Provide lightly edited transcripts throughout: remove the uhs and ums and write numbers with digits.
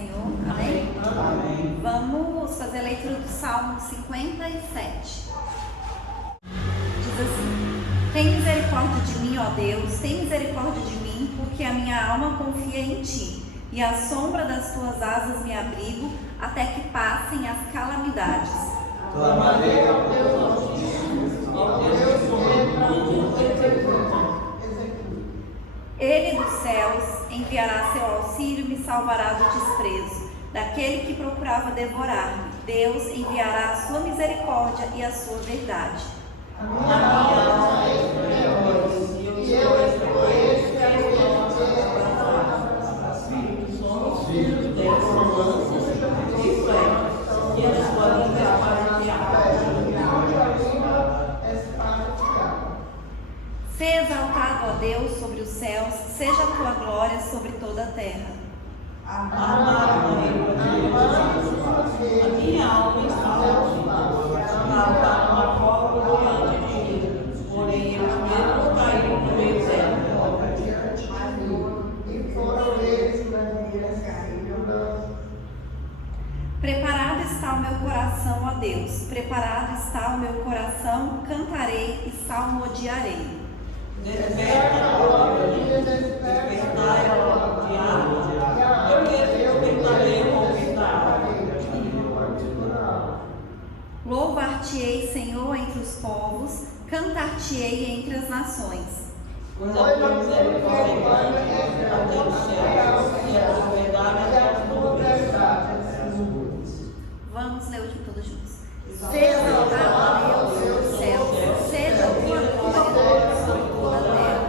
Senhor. Amém? Amém. Vamos fazer a leitura do Salmo 57. Diz assim: Tem misericórdia de mim, ó Deus, tem misericórdia de mim, porque a minha alma confia em Ti, e à sombra das Tuas asas me abrigo, até que passem as calamidades. Clamarei ao Teu Altíssimo, ao Deus Ele dos céus enviará seu auxílio e me salvará do desprezo daquele que procurava devorar-me. Deus enviará a sua misericórdia e a sua verdade. A minha alma é superior, e eu reconheço que a somos filhos de Deus, e fé, e eles podem ver para que Seja exaltado, ó Deus, sobre os céus, seja a tua glória sobre toda a terra. Amado Deus, a minha alma está uma cobra diante de ti, porém eles mesmos caíram no meio dela. Preparado está o meu coração, ó Deus, preparado está o meu coração, cantarei e salmodiarei. Desperta agora, despertai agora, diabo, eu despertarei com Louvar-te-ei, Senhor, entre os povos, cantar-te-ei entre as nações. Pois a tua misericórdia até os céus, e a tua verdade até as nuvens. Vamos ler hoje todos juntos. Seja exaltado, Deus, sobre os céus, seja a tua glória sobre toda a terra.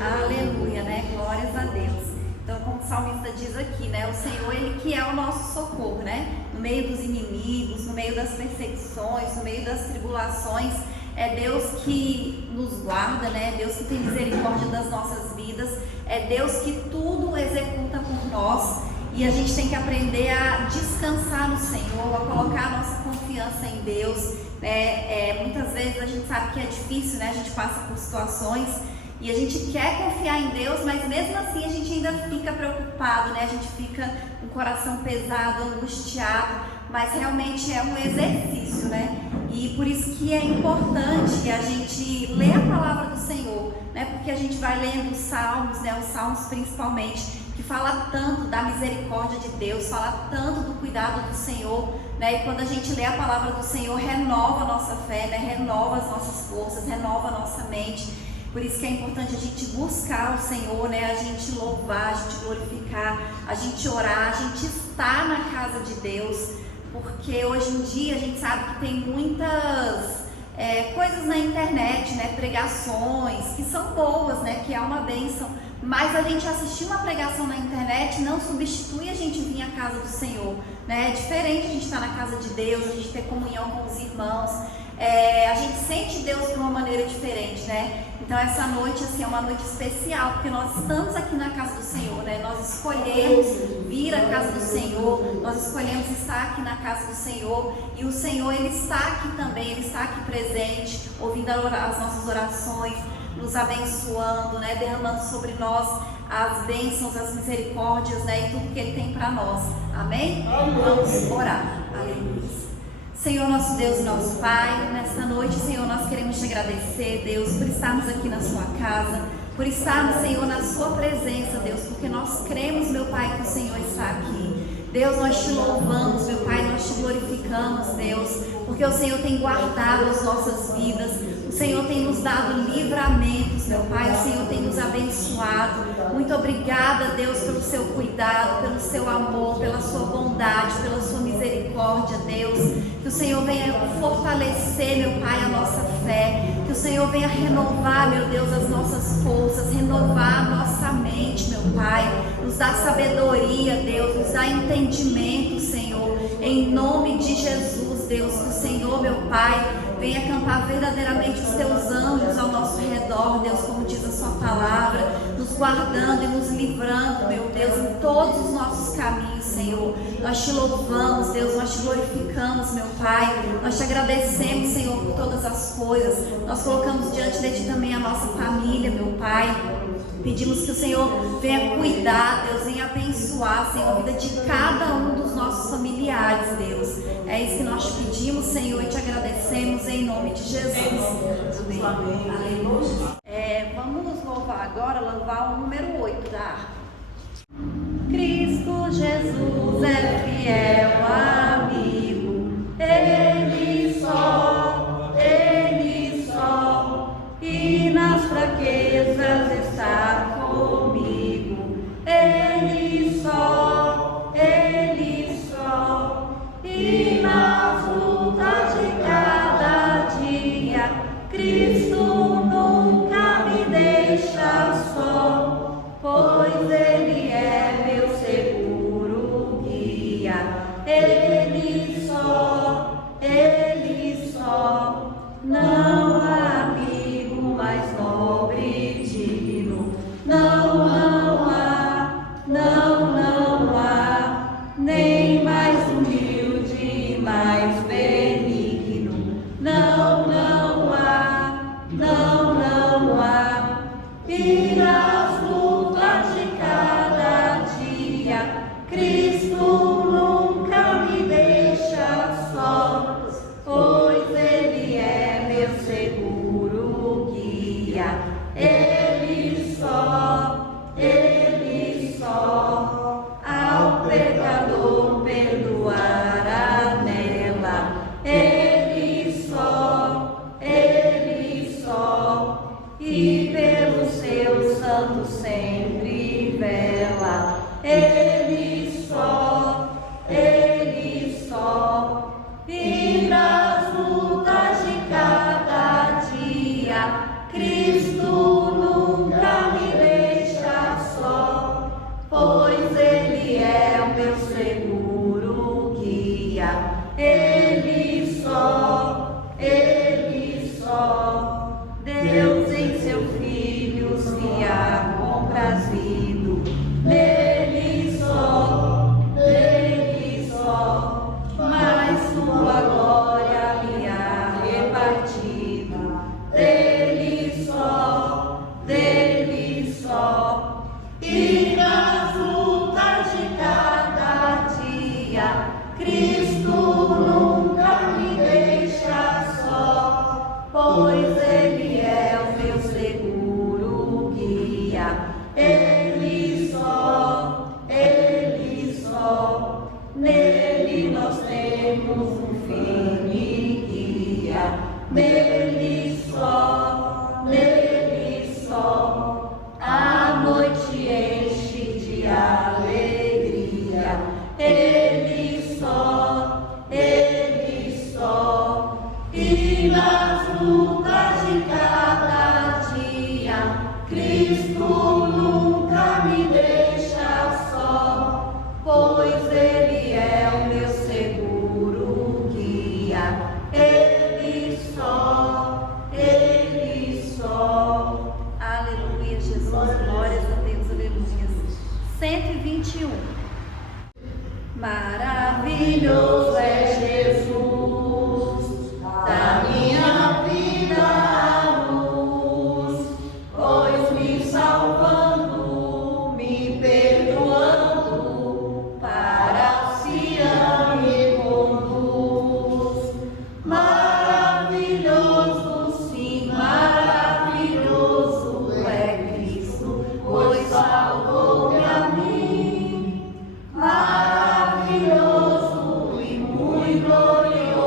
Aleluia, né? Glórias a Deus. Então, como o salmista diz aqui, né? O Senhor, Ele que é o nosso socorro, né? No meio dos inimigos, no meio das perseguições, no meio das tribulações. É Deus que nos guarda, né? Deus que tem misericórdia das nossas vidas. É Deus que tudo executa por nós. E a gente tem que aprender a descansar no Senhor, a colocar a nossa confiança em Deus, né? Muitas vezes a gente sabe que é difícil, né? A gente passa por situações e a gente quer confiar em Deus, mas mesmo assim a gente ainda fica preocupado, né? A gente fica com o coração pesado, angustiado, mas realmente é um exercício, né? E por isso que é importante a gente ler a palavra do Senhor, né? Porque a gente vai lendo os salmos, né? Os salmos principalmente, que fala tanto da misericórdia de Deus, fala tanto do cuidado do Senhor, né? E quando a gente lê a palavra do Senhor, renova a nossa fé, né? Renova as nossas forças, renova a nossa mente. Por isso que é importante a gente buscar o Senhor, né? A gente louvar, a gente glorificar, a gente orar, a gente estar na casa de Deus, porque hoje em dia a gente sabe que tem muitas coisas na internet, né? Pregações que são boas, né? Que é uma bênção. Mas a gente assistir uma pregação na internet não substitui a gente vir à casa do Senhor, né? É diferente a gente estar na casa de Deus, a gente ter comunhão com os irmãos, a gente sente Deus de uma maneira diferente, né? Então essa noite assim, é uma noite especial, porque nós estamos aqui na casa do Senhor, né? Nós escolhemos vir à casa do Senhor, nós escolhemos estar aqui na casa do Senhor, e o Senhor, Ele está aqui também, Ele está aqui presente, ouvindo as nossas orações, nos abençoando, né? Derramando sobre nós as bênçãos, as misericórdias, né? E tudo que Ele tem para nós. Amém? Vamos orar. Aleluia. Senhor, nosso Deus e nosso Pai, nesta noite, Senhor, nós queremos te agradecer, Deus, por estarmos aqui na sua casa, por estarmos, Senhor, na sua presença, Deus, porque nós cremos, meu Pai, que o Senhor está aqui. Deus, nós te louvamos, meu Pai, nós te glorificamos, Deus, porque o Senhor tem guardado as nossas vidas, o Senhor tem nos dado livramentos, meu Pai, o Senhor tem nos abençoado. Muito obrigada, Deus, pelo seu cuidado, pelo seu amor, pela sua bondade, pela sua misericórdia, Deus. Que o Senhor venha fortalecer, meu Pai, a nossa fé. Que o Senhor venha renovar, meu Deus, as nossas forças, renovar a nossa mente, meu Pai. Nos dá sabedoria, Deus, nos dá entendimento, Senhor. Em nome de Jesus, Deus, que o Senhor, meu Pai, venha acampar verdadeiramente os teus anjos ao nosso redor, Deus, como diz a sua palavra, nos guardando e nos livrando, meu Deus, em todos os nossos caminhos, Senhor. Nós te louvamos, Deus, nós te glorificamos, meu Pai, nós te agradecemos, Senhor, por todas as coisas. Nós colocamos diante de ti também a nossa família, meu Pai. Pedimos que o Senhor venha cuidar, Deus, venha abençoar, Senhor, a vida de cada um dos nossos familiares, Deus. É isso que nós te pedimos, Senhor, e te agradecemos em nome de Jesus. Amém. Aleluia. Vamos louvar agora, louvar o número 8 da harpa. Cristo Jesus é fiel amigo, Ele só, e nas fraquezas está comigo. Ele só, e nas lutas de cada dia, Cristo nunca me deixa só, pois Ele é meu seguro guia. Ele só, não há amigo mais nobre e digno, não há, nem mais humilde e mais benigno, não há, e nas lutas de cada dia, Cristo nunca me deixa só, pois Ele é meu seguro guia. Ele só, ao pecador perdoará nela. Ele só, e pelos seus santos sempre vela. Ele só, e nas lutas de cada dia, Cristo nunca me deixa só, pois Ele é o meu seguro guia. Ele só, Deus em seu Filho se há comprazido. Nele só, mas sua glória me há repartido. Dele só, e nas lutas de cada dia, Cristo nunca me deixa só, pois Ele é o meu seguro guia. Ele só, nele nós temos um firme guia. Nele só, a noite enche de alegria. Ele só, e nas lutas de cada dia, Cristo nunca me deixa só, pois Ele é o meu seguro guia. Ele só, aleluia, Jesus, glórias a Deus, aleluia. 121. Maravilhoso é Jesus, da minha vida a luz, pois me salvando, me perdoando, para Sião me conduz. Maravilhoso, sim, maravilhoso é Cristo, pois salvou-me a mim. Maravilhoso e muito glorioso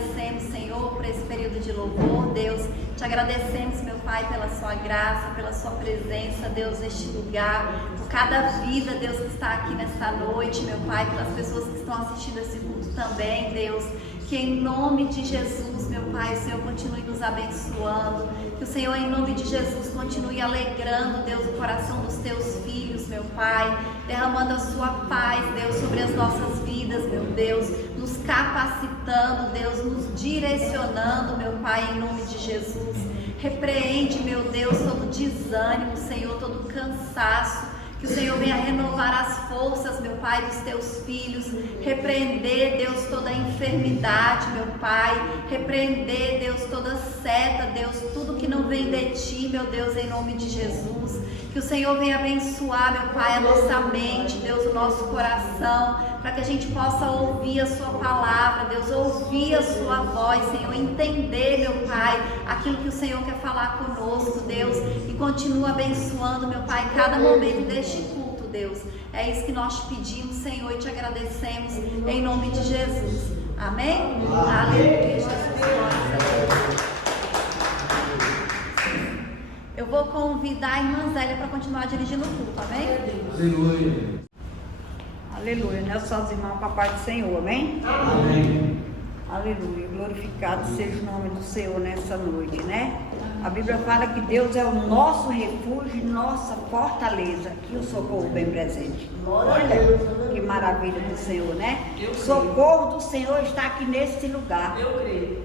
agradecemos, Senhor, por esse período de louvor, Deus. Te agradecemos, meu Pai, pela sua graça, pela sua presença, Deus, neste lugar, por cada vida, Deus, que está aqui nesta noite, meu Pai, pelas pessoas que estão assistindo esse culto também, Deus. Que em nome de Jesus, meu Pai, o Senhor continue nos abençoando. Que o Senhor, em nome de Jesus, continue alegrando, Deus, o coração dos teus filhos, meu Pai. Derramando a sua paz, Deus, sobre as nossas vidas, meu Deus. Nos capacitando, Deus, nos direcionando, meu Pai, em nome de Jesus. Repreende, meu Deus, todo desânimo, Senhor, todo cansaço. Que o Senhor venha renovar as forças, meu Pai, dos teus filhos. Repreender, Deus, toda a enfermidade, meu Pai. Repreender, Deus, toda seta, Deus, tudo que não vem de ti, meu Deus, em nome de Jesus. Que o Senhor venha abençoar, meu Pai, a nossa mente, Deus, o nosso coração, para que a gente possa ouvir a sua palavra, Deus, ouvir a sua voz, Senhor, entender, meu Pai, aquilo que o Senhor quer falar conosco, Deus, e continua abençoando, meu Pai, cada momento deste culto, Deus. É isso que nós te pedimos, Senhor, e te agradecemos em nome de Jesus. Amém? Aleluia, Jesus. Glória a Deus. Eu vou convidar a irmã Zélia para continuar dirigindo o culto, amém? Aleluia. Aleluia, né? Só os irmãos, papai do Senhor, amém? Amém. Aleluia, glorificado seja o nome do Senhor nessa noite, né? A Bíblia fala que Deus é o nosso refúgio, nossa fortaleza, e o socorro bem presente. Olha que maravilha do Senhor, né? O socorro do Senhor está aqui neste lugar.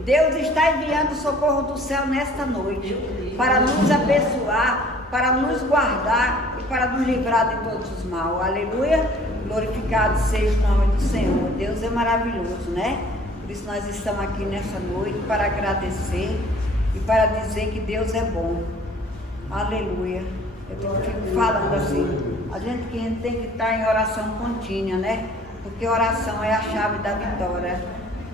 Deus está enviando o socorro do céu nesta noite, para nos abençoar, para nos guardar e para nos livrar de todos os mal. Aleluia, glorificado seja o nome do Senhor. Deus é maravilhoso, né? Por isso nós estamos aqui nessa noite para agradecer e para dizer que Deus é bom. Aleluia. Eu fico falando assim, a gente tem que estar em oração contínua, né? Porque oração é a chave da vitória.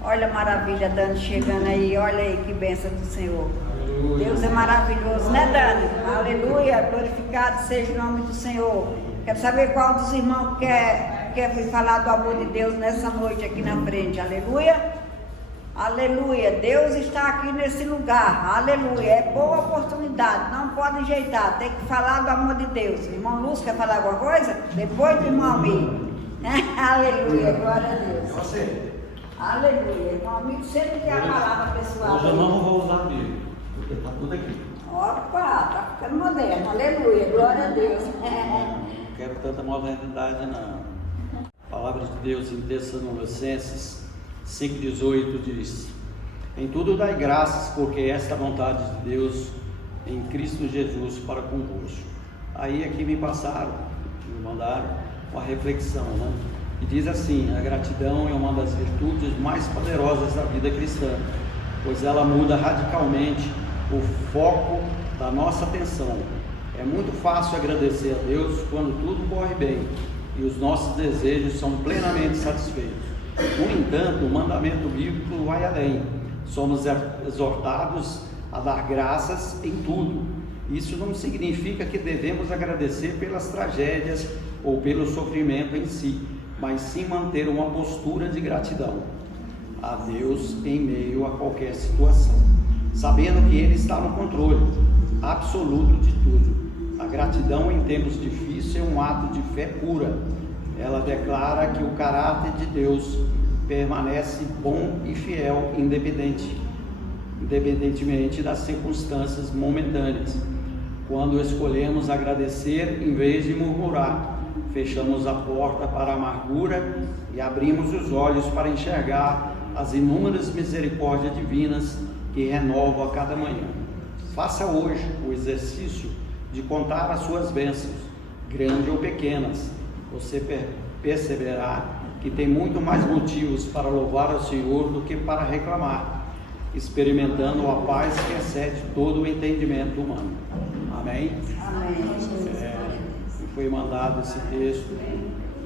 Olha a maravilha, Dani chegando aí, olha aí que bênção do Senhor. Aleluia. Deus é maravilhoso, né, Dani? Aleluia, glorificado seja o nome do Senhor. Quero saber qual dos irmãos quer falar do amor de Deus nessa noite aqui na frente. Aleluia. Aleluia, Deus está aqui nesse lugar, aleluia, é boa oportunidade, não pode enjeitar, tem que falar do amor de Deus. Irmão Lúcio, quer falar alguma coisa? Depois do irmão Amigo. Aleluia, glória a Deus. É você. Aleluia, irmão Amigo sempre tem a palavra pessoal. Hoje eu não vou usar amigo, porque está tudo aqui. Opa, tá ficando moderno, aleluia, glória a Deus. Não quero tanta modernidade não. A palavra de Deus em Tessalonicenses 5,18 diz: em tudo dai graças, porque esta é a vontade de Deus em Cristo Jesus para convosco. Aí aqui me mandaram uma reflexão, né? E diz assim: a gratidão é uma das virtudes mais poderosas da vida cristã, pois ela muda radicalmente o foco da nossa atenção. É muito fácil agradecer a Deus quando tudo corre bem e os nossos desejos são plenamente satisfeitos. No entanto, o mandamento bíblico vai além. Somos exortados a dar graças em tudo. Isso não significa que devemos agradecer pelas tragédias ou pelo sofrimento em si, mas sim manter uma postura de gratidão a Deus em meio a qualquer situação, sabendo que Ele está no controle absoluto de tudo. A gratidão em tempos difíceis é um ato de fé pura. Ela declara que o caráter de Deus permanece bom e fiel, independentemente das circunstâncias momentâneas. Quando escolhemos agradecer em vez de murmurar, fechamos a porta para a amargura e abrimos os olhos para enxergar as inúmeras misericórdias divinas que renovam a cada manhã. Faça hoje o exercício de contar as suas bênçãos, grandes ou pequenas. Você perceberá que tem muito mais motivos para louvar ao Senhor do que para reclamar, experimentando a paz que excede todo o entendimento humano. Amém? Amém. Foi mandado esse texto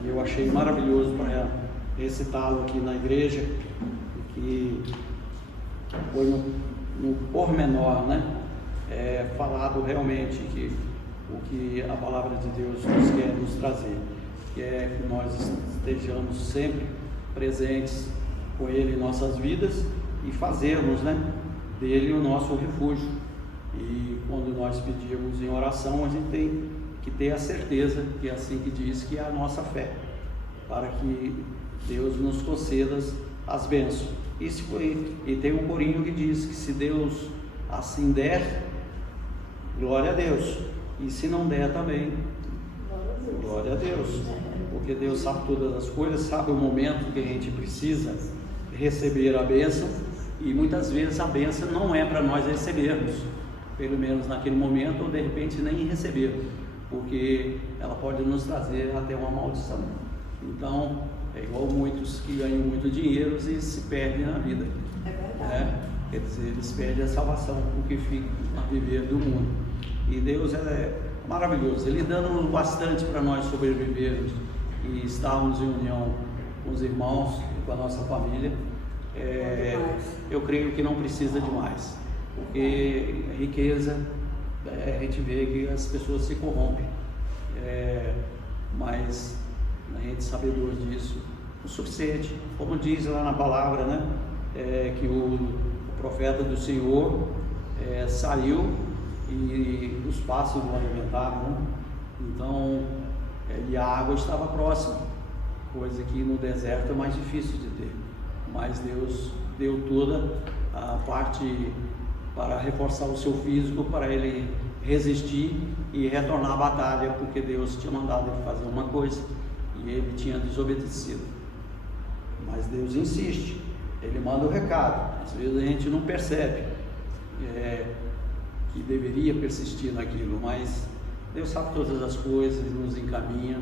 e eu achei maravilhoso para recitá-lo aqui na igreja, que foi no pormenor, né? Falado realmente o que a palavra de Deus nos quer nos trazer, que é que nós estejamos sempre presentes com Ele em nossas vidas e fazermos, né, dele o nosso refúgio. E quando nós pedimos em oração, a gente tem que ter a certeza que é assim que diz, que é a nossa fé, para que Deus nos conceda as bênçãos. Isso foi, e tem um corinho que diz que se Deus assim der, glória a Deus, e se não der também, glória a Deus, porque Deus sabe todas as coisas, sabe o momento que a gente precisa receber a bênção, e muitas vezes a bênção não é para nós recebermos, pelo menos naquele momento, ou de repente nem receber, porque ela pode nos trazer até uma maldição. Então, é igual muitos que ganham muito dinheiro e se perdem na vida. É verdade. Né? Quer dizer, eles perdem a salvação porque ficam a viver do mundo. E Deus é maravilhoso, Ele dando bastante para nós sobrevivermos e estarmos em união com os irmãos e com a nossa família. Eu creio que não precisa de mais, porque a riqueza, a gente vê que as pessoas se corrompem, mas a gente sabedor disso, o suficiente, como diz lá na palavra, né, que o profeta do Senhor saiu e os pássaros o alimentaram, né? Então, e a água estava próxima, coisa que no deserto é mais difícil de ter, mas Deus deu toda a parte para reforçar o seu físico, para ele resistir e retornar à batalha, porque Deus tinha mandado ele fazer uma coisa e ele tinha desobedecido. Mas Deus insiste, Ele manda o recado. Às vezes a gente não percebe que deveria persistir naquilo, mas Deus sabe todas as coisas, nos encaminha.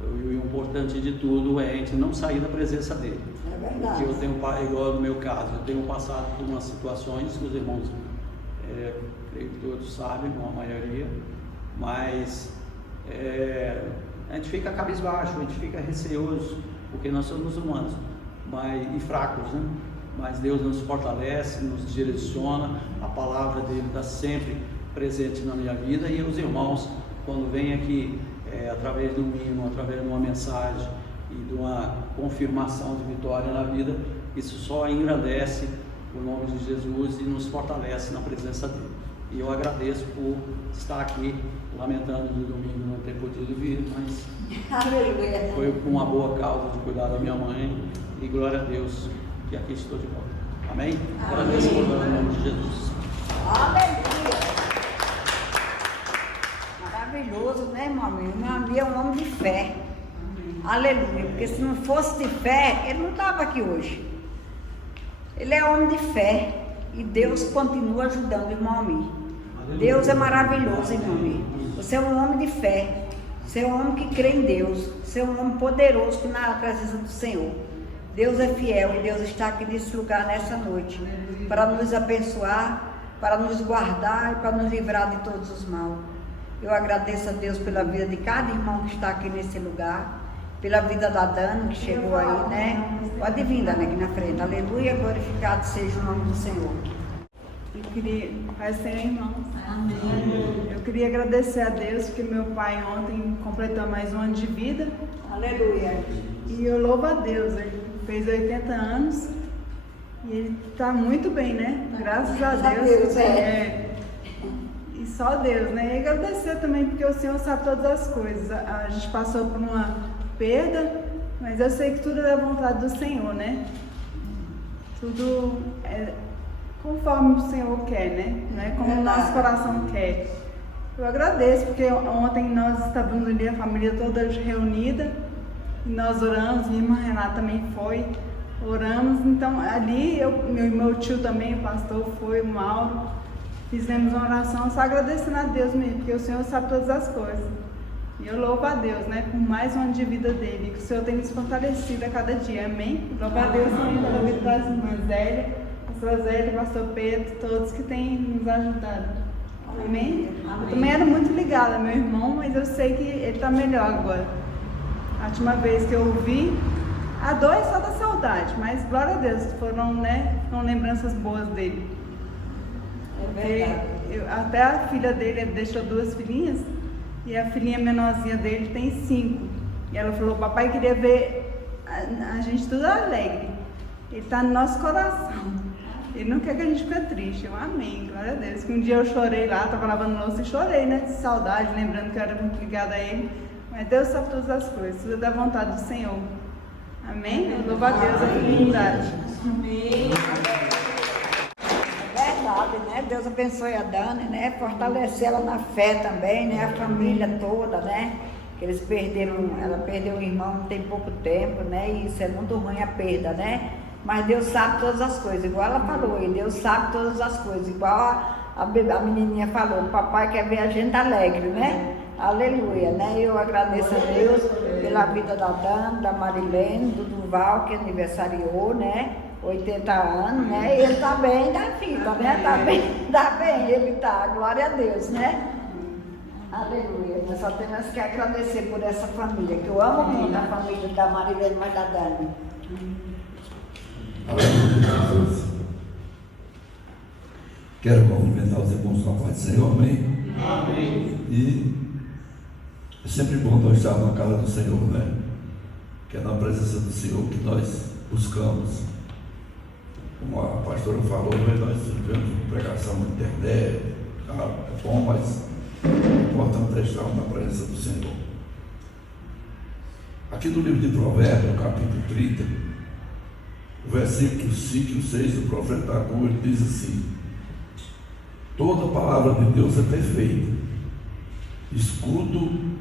E o importante de tudo é a gente não sair da presença dele. É verdade. Porque eu tenho, igual no meu caso, eu tenho passado por umas situações que os irmãos, creio que todos sabem, não a maioria, mas a gente fica cabisbaixo, a gente fica receoso, porque nós somos humanos e fracos, né? Mas Deus nos fortalece, nos direciona, a palavra dele está sempre presente na minha vida, e os irmãos, quando vêm aqui, através de um hino, através de uma mensagem e de uma confirmação de vitória na vida, isso só engrandece o nome de Jesus e nos fortalece na presença dele. E eu agradeço por estar aqui, lamentando no domingo não ter podido vir, mas foi com uma boa causa de cuidar da minha mãe, e glória a Deus que aqui estou de volta. Amém? Agradeço por o nome de Jesus. Aleluia! Maravilhoso, né, irmão? Meu amigo é um homem de fé. Aleluia! Porque se não fosse de fé, ele não estava aqui hoje. Ele é homem de fé. E Deus continua ajudando o irmão Almir. Deus é maravilhoso, irmão Almir. Você é um homem de fé. Você é um homem que crê em Deus. Você é um homem poderoso que na presença do Senhor. Deus é fiel e Deus está aqui nesse lugar nessa noite para nos abençoar, para nos guardar e para nos livrar de todos os mal. Eu agradeço a Deus pela vida de cada irmão que está aqui nesse lugar, pela vida da Dana que chegou aí, né? Pode vir, Dana, aqui na frente. Aleluia, glorificado seja o nome do Senhor. Eu queria, Pai Senhor, irmãos. Amém. Eu queria agradecer a Deus porque meu pai ontem completou mais um ano de vida. Aleluia. E eu louvo a Deus, ele fez 80 anos e ele está muito bem, né? Graças a Deus. E só Deus, né? E agradecer também porque o Senhor sabe todas as coisas. A gente passou por uma perda, mas eu sei que tudo é da vontade do Senhor, né? Tudo é conforme o Senhor quer, né? Não é como o nosso coração quer. Eu agradeço porque ontem nós estávamos ali, a família toda reunida, e nós oramos, minha irmã Renata também foi, oramos, então ali meu tio também, o pastor foi, o Mauro, fizemos uma oração só agradecendo a Deus mesmo, porque o Senhor sabe todas as coisas. E eu louvo a Deus, né, por mais um ano de vida dele, que o Senhor tem nos fortalecido a cada dia, amém? Louvo a Deus também pela vida das irmãs Zélia, pastor Zélia, pastor Pedro, todos que têm nos ajudado, amém? Eu também era muito ligada ao meu irmão, mas eu sei que ele está melhor agora. A última vez que eu ouvi, a dor é só da saudade, mas glória a Deus, foram lembranças boas dele. É verdade. Até a filha dele, ele deixou 2 filhinhas, e a filhinha menorzinha dele tem 5. E ela falou, papai queria ver a gente tudo alegre. Ele está no nosso coração. Ele não quer que a gente fique triste. Amém, glória a Deus. Que um dia eu chorei lá, estava lavando louça e chorei, né? De saudade, lembrando que eu era muito ligada a Ele. Mas Deus sabe todas as coisas, tudo é da vontade do Senhor. Amém? Eu louvo a Deus a oportunidade. Amém. É verdade, né? Deus abençoe a Dani, né? Fortalecer ela na fé também, né? A família toda, né? Que eles perderam, ela perdeu um irmão tem pouco tempo, né? E isso é muito ruim a perda, né? Mas Deus sabe todas as coisas, igual ela falou, e Deus sabe todas as coisas, igual a menininha falou, o papai quer ver a gente alegre, né? Aleluia, né? Eu agradeço a Deus pela vida da Dani, da Marilene, do Duval, que aniversariou, né? 80 anos, né? E ele tá bem da fita, né? Tá bem, ele tá, glória a Deus, né? Aleluia, nós só temos que agradecer por essa família, que eu amo muito a família da Marilene, mas da Dani. Aleluia. Quero cumprimentar os irmãos com a paz do Senhor, amém? Amém. E é sempre bom nós estarmos na casa do Senhor, né? Que é na presença do Senhor que nós buscamos. Como a pastora falou, né? Nós tivemos pregação na internet, é bom, mas o importante é estar na presença do Senhor. Aqui no livro de Provérbios, no capítulo 30, o versículo 5 e 6 do profeta Agur, ele diz assim: toda palavra de Deus é perfeita, escudo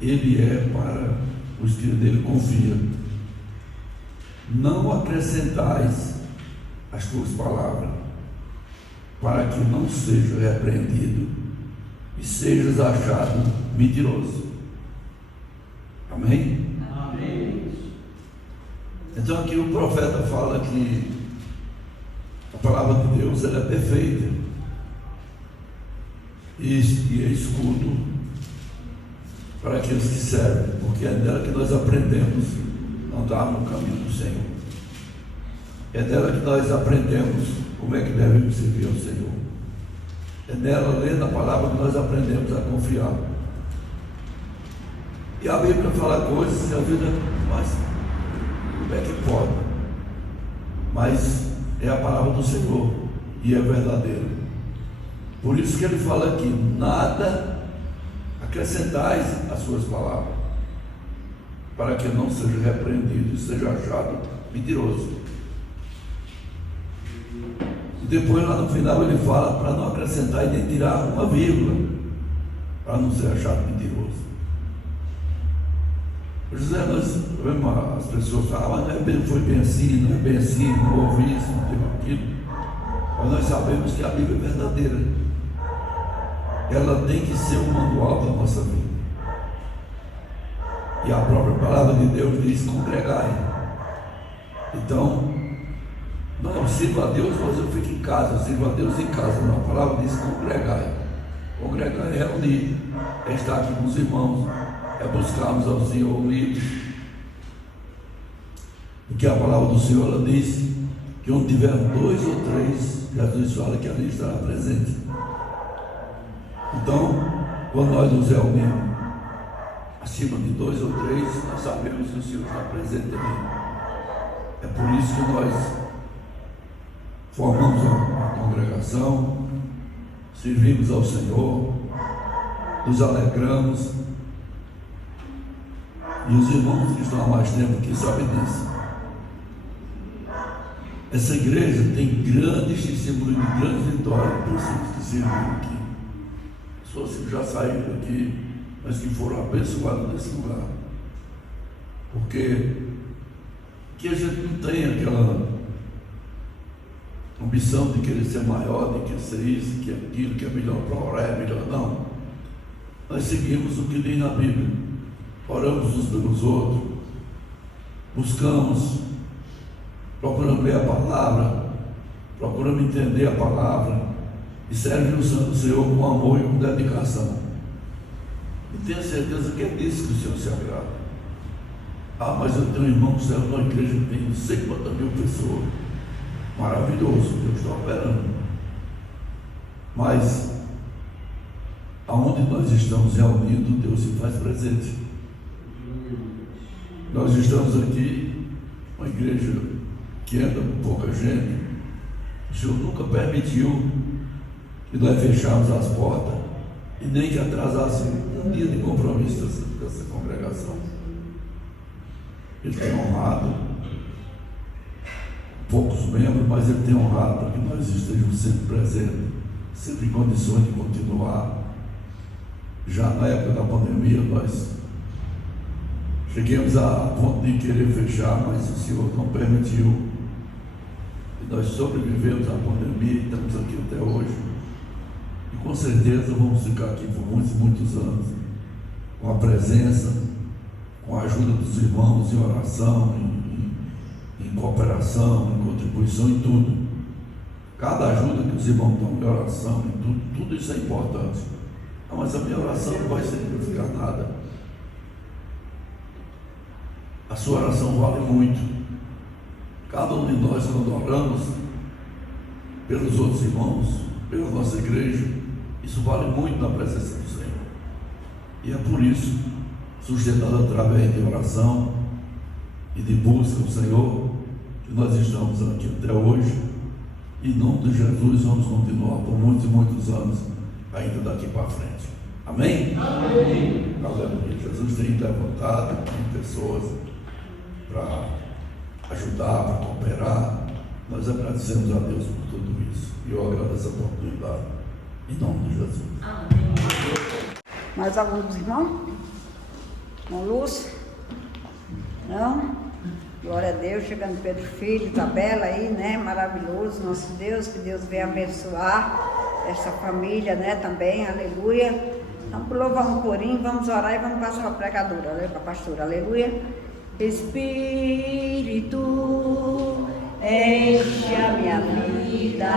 ele é para os que nele confiam. Não acrescentais as tuas palavras, para que não seja repreendido e sejas achado mentiroso. Amém? Amém. Então aqui o profeta fala que a palavra de Deus ela é perfeita e é escudo para aqueles que servem, porque é dela que nós aprendemos a andar no caminho do Senhor. É dela que nós aprendemos como é que devemos servir ao Senhor. É nela, lendo a palavra, que nós aprendemos a confiar. E a Bíblia fala coisas que a vida, mas como é que pode? Mas é a palavra do Senhor e é verdadeira. Por isso que ele fala aqui: nada acrescentais as suas palavras, para que não seja repreendido e seja achado mentiroso. E depois lá no final ele fala para não acrescentar e nem tirar uma vírgula, para não ser achado mentiroso. José, nós vemos as pessoas falar, mas não foi bem assim, não é bem assim, não houve isso, não teve aquilo. Mas nós sabemos que a Bíblia é verdadeira. Ela tem que ser o manual da nossa vida. E a própria palavra de Deus diz: congregai. Então, não, eu sirvo a Deus, mas eu fico em casa, eu sirvo a Deus em casa. Não, a palavra diz: congregai. Congregar é unir, é estar aqui com os irmãos, é buscarmos ao Senhor unidos. Porque a palavra do Senhor ela diz que onde tiver 2 ou 3, Jesus fala que ali estará presente. Então, quando nós nos reunimos acima de 2 ou 3, nós sabemos que o Senhor está presente ali. É por isso que nós formamos a congregação, servimos ao Senhor, nos alegramos. E os irmãos que estão há mais tempo aqui sabem disso. Essa igreja tem grandes testemunhos de grandes vitórias de pessoas que serviram aqui. Pessoas que já saíram daqui, mas que foram abençoadas nesse lugar. Porque que a gente não tem aquela ambição de querer ser maior, de querer ser isso, que é aquilo, que é melhor para orar, é melhor. Não. Nós seguimos o que diz na Bíblia. Oramos uns pelos outros, buscamos, procuramos ler a palavra, procuramos entender a palavra e servimos o Senhor com amor e com dedicação. E tenho certeza que é disso que o Senhor se agrada. Ah, mas eu tenho um irmão que serve na igreja que tem não sei quantas mil pessoas. Maravilhoso, Deus está operando. Mas aonde nós estamos reunidos, Deus se faz presente. Nós estamos aqui, uma igreja que anda com pouca gente, Senhor nunca permitiu que nós fechássemos as portas e nem que atrasasse um dia de compromisso dessa congregação. Ele tem honrado poucos membros, mas Ele tem honrado para que nós estejamos sempre presentes, sempre em condições de continuar. Já na época da pandemia, nós cheguemos a ponto de querer fechar, mas o Senhor não permitiu. E nós sobrevivemos à pandemia e estamos aqui até hoje. E com certeza vamos ficar aqui por muitos e muitos anos, com a presença, com a ajuda dos irmãos em oração, em cooperação, em contribuição, em tudo. Cada ajuda que os irmãos dão em oração, em tudo isso é importante. Não, mas a minha oração não vai significar nada. A sua oração vale muito. Cada um de nós, quando oramos pelos outros irmãos, pela nossa igreja, isso vale muito na presença do Senhor. E é por isso, sustentado através de oração e de busca ao Senhor, que nós estamos aqui até hoje. Em nome de Jesus, vamos continuar por muitos e muitos anos, ainda daqui para frente. Amém? Amém. Aleluia. Jesus tem levantado pessoas para ajudar, para cooperar. Nós agradecemos a Deus por tudo isso. E eu agradeço a oportunidade. Em nome de Jesus. Amém. Mais algum dos irmãos? Com luz? Não? Glória a Deus, chegando Pedro Filho, Isabela aí, né? Maravilhoso, nosso Deus, que Deus venha abençoar essa família, né? Também, aleluia. Vamos louvar um corinho, vamos orar e vamos passar para a pregadora, né? Para a pastora, aleluia. Espírito, enche a minha vida,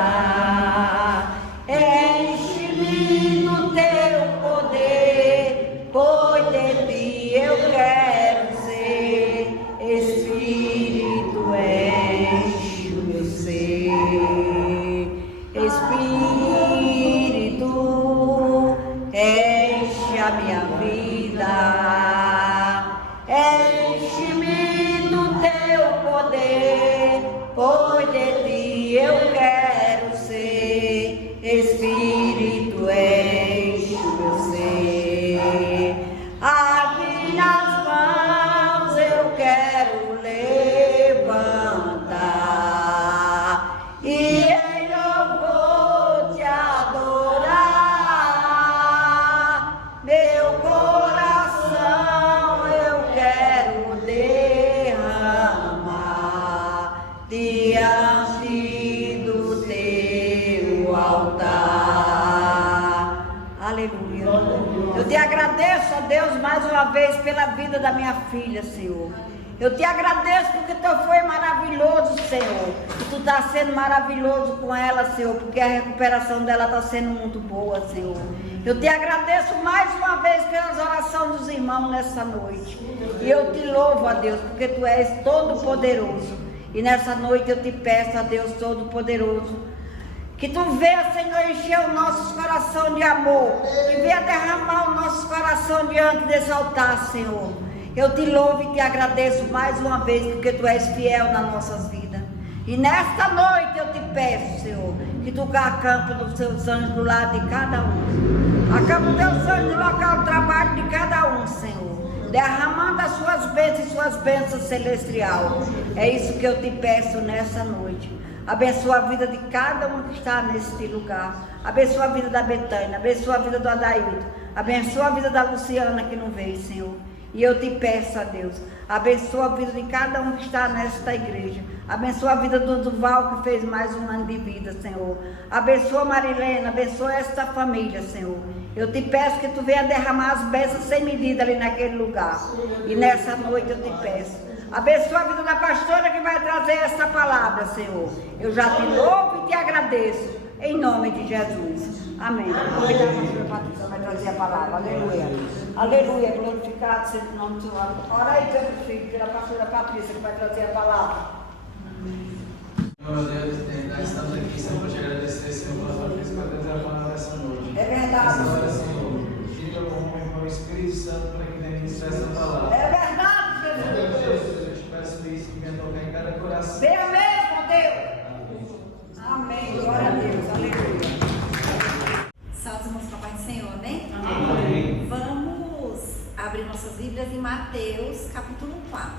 enche-me no teu poder, pois de ti eu quero ser. Espírito, enche o meu ser. Espírito, enche a minha vida, enche-me no teu poder, pois de ti eu quero ser. Espírito, enche o meu ser. As minhas mãos eu quero levantar e em louvor te adorar. Meu coração eu quero derramar diante do teu altar. Aleluia. Eu te agradeço, ó Deus, mais uma vez pela vida da minha filha, Senhor. Eu te agradeço porque tu foi maravilhoso, Senhor. E tu está sendo maravilhoso com ela, Senhor, porque a recuperação dela está sendo muito boa, Senhor. Eu te agradeço mais uma vez pelas orações dos irmãos nessa noite. E eu te louvo, ó Deus, porque tu és todo-poderoso. E nessa noite eu te peço, ó Deus todo-poderoso, que tu venha, Senhor, encher o nosso coração de amor, que venha derramar o nosso coração diante desse altar, Senhor. Eu te louvo e te agradeço mais uma vez, porque tu és fiel nas nossas vidas. E nesta noite eu te peço, Senhor, que tu acampa os teus anjos do lado de cada um. Acampa os teus anjos no local de trabalho de cada um, Senhor, derramando as suas bênçãos e suas bênçãos celestiais. É isso que eu te peço nessa noite. Abençoa a vida de cada um que está neste lugar. Abençoa a vida da Betânia, abençoa a vida do Adaildo, abençoa a vida da Luciana que não veio, Senhor. E eu te peço, a Deus, abençoa a vida de cada um que está nesta igreja. Abençoa a vida do Duval, que fez mais um ano de vida, Senhor. Abençoa a Marilena, abençoa esta família, Senhor. Eu te peço que tu venha derramar as bênçãos sem medida ali naquele lugar. E nessa noite eu te peço, abençoa a vida da pastora que vai trazer esta palavra, Senhor. Eu já te louvo e te agradeço, em nome de Jesus. Amém. Convidar a pastora Patrícia vai trazer a palavra. Aleluia. Aleluia. Glorificado seja o nome do Senhor. Ora aí, Pedro Filho, pela pastora Patrícia que vai trazer a palavra. Meu Deus, nós estamos aqui sempre para te agradecer, Senhor, pela tua bênção para trazer a palavra dessa noite. É verdade. Nessa hora, Senhor, diga com o irmão Espírito Santo para que venha ministrar essa palavra. É verdade, Jesus. Meu Deus, eu te peço isso, que venha tocar em cada coração. Venha mesmo, Deus. Amém. Bíblias em Mateus, capítulo 4.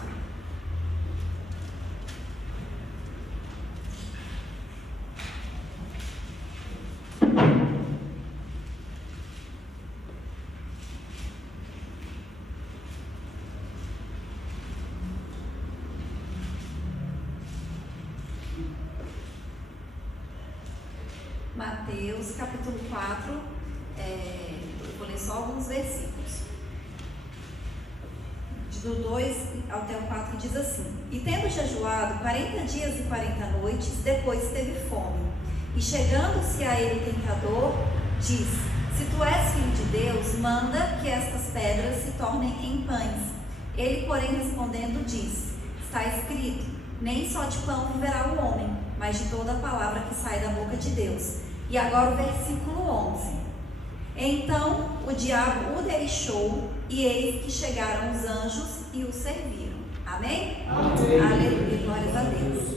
Mateus, capítulo 4, eu vou ler só alguns versículos. Do 2 até o 4 diz assim: E tendo jejuado 40 dias e 40 noites, depois teve fome. E chegando-se a ele o tentador, diz: Se tu és filho de Deus, manda que estas pedras se tornem em pães. Ele, porém, respondendo, diz: Está escrito, nem só de pão viverá o homem, mas de toda a palavra que sai da boca de Deus. E agora o versículo 11. Então o diabo o deixou, e eis que chegaram os anjos e o serviram. Amém? Amém. Aleluia, glórias a Deus.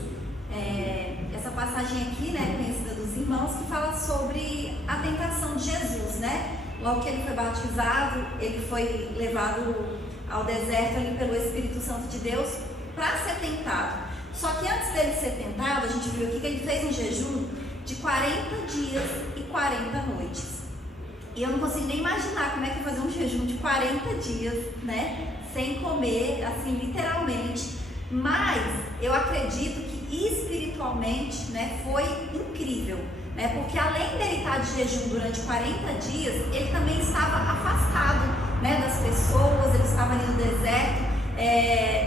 Essa passagem aqui, né, conhecida dos irmãos, que fala sobre a tentação de Jesus, né? Logo que ele foi batizado, ele foi levado ao deserto ali pelo Espírito Santo de Deus para ser tentado. Só que antes dele ser tentado, a gente viu aqui que ele fez um jejum de 40 dias e 40 noites. E eu não consigo nem imaginar como é que fazer um jejum de 40 dias, né? Sem comer, assim, literalmente. Mas eu acredito que espiritualmente, né, foi incrível, né? Porque além dele estar de jejum durante 40 dias, ele também estava afastado, né, das pessoas, ele estava ali no deserto,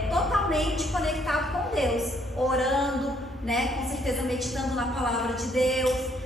totalmente conectado com Deus, orando, né? Com certeza meditando na palavra de Deus.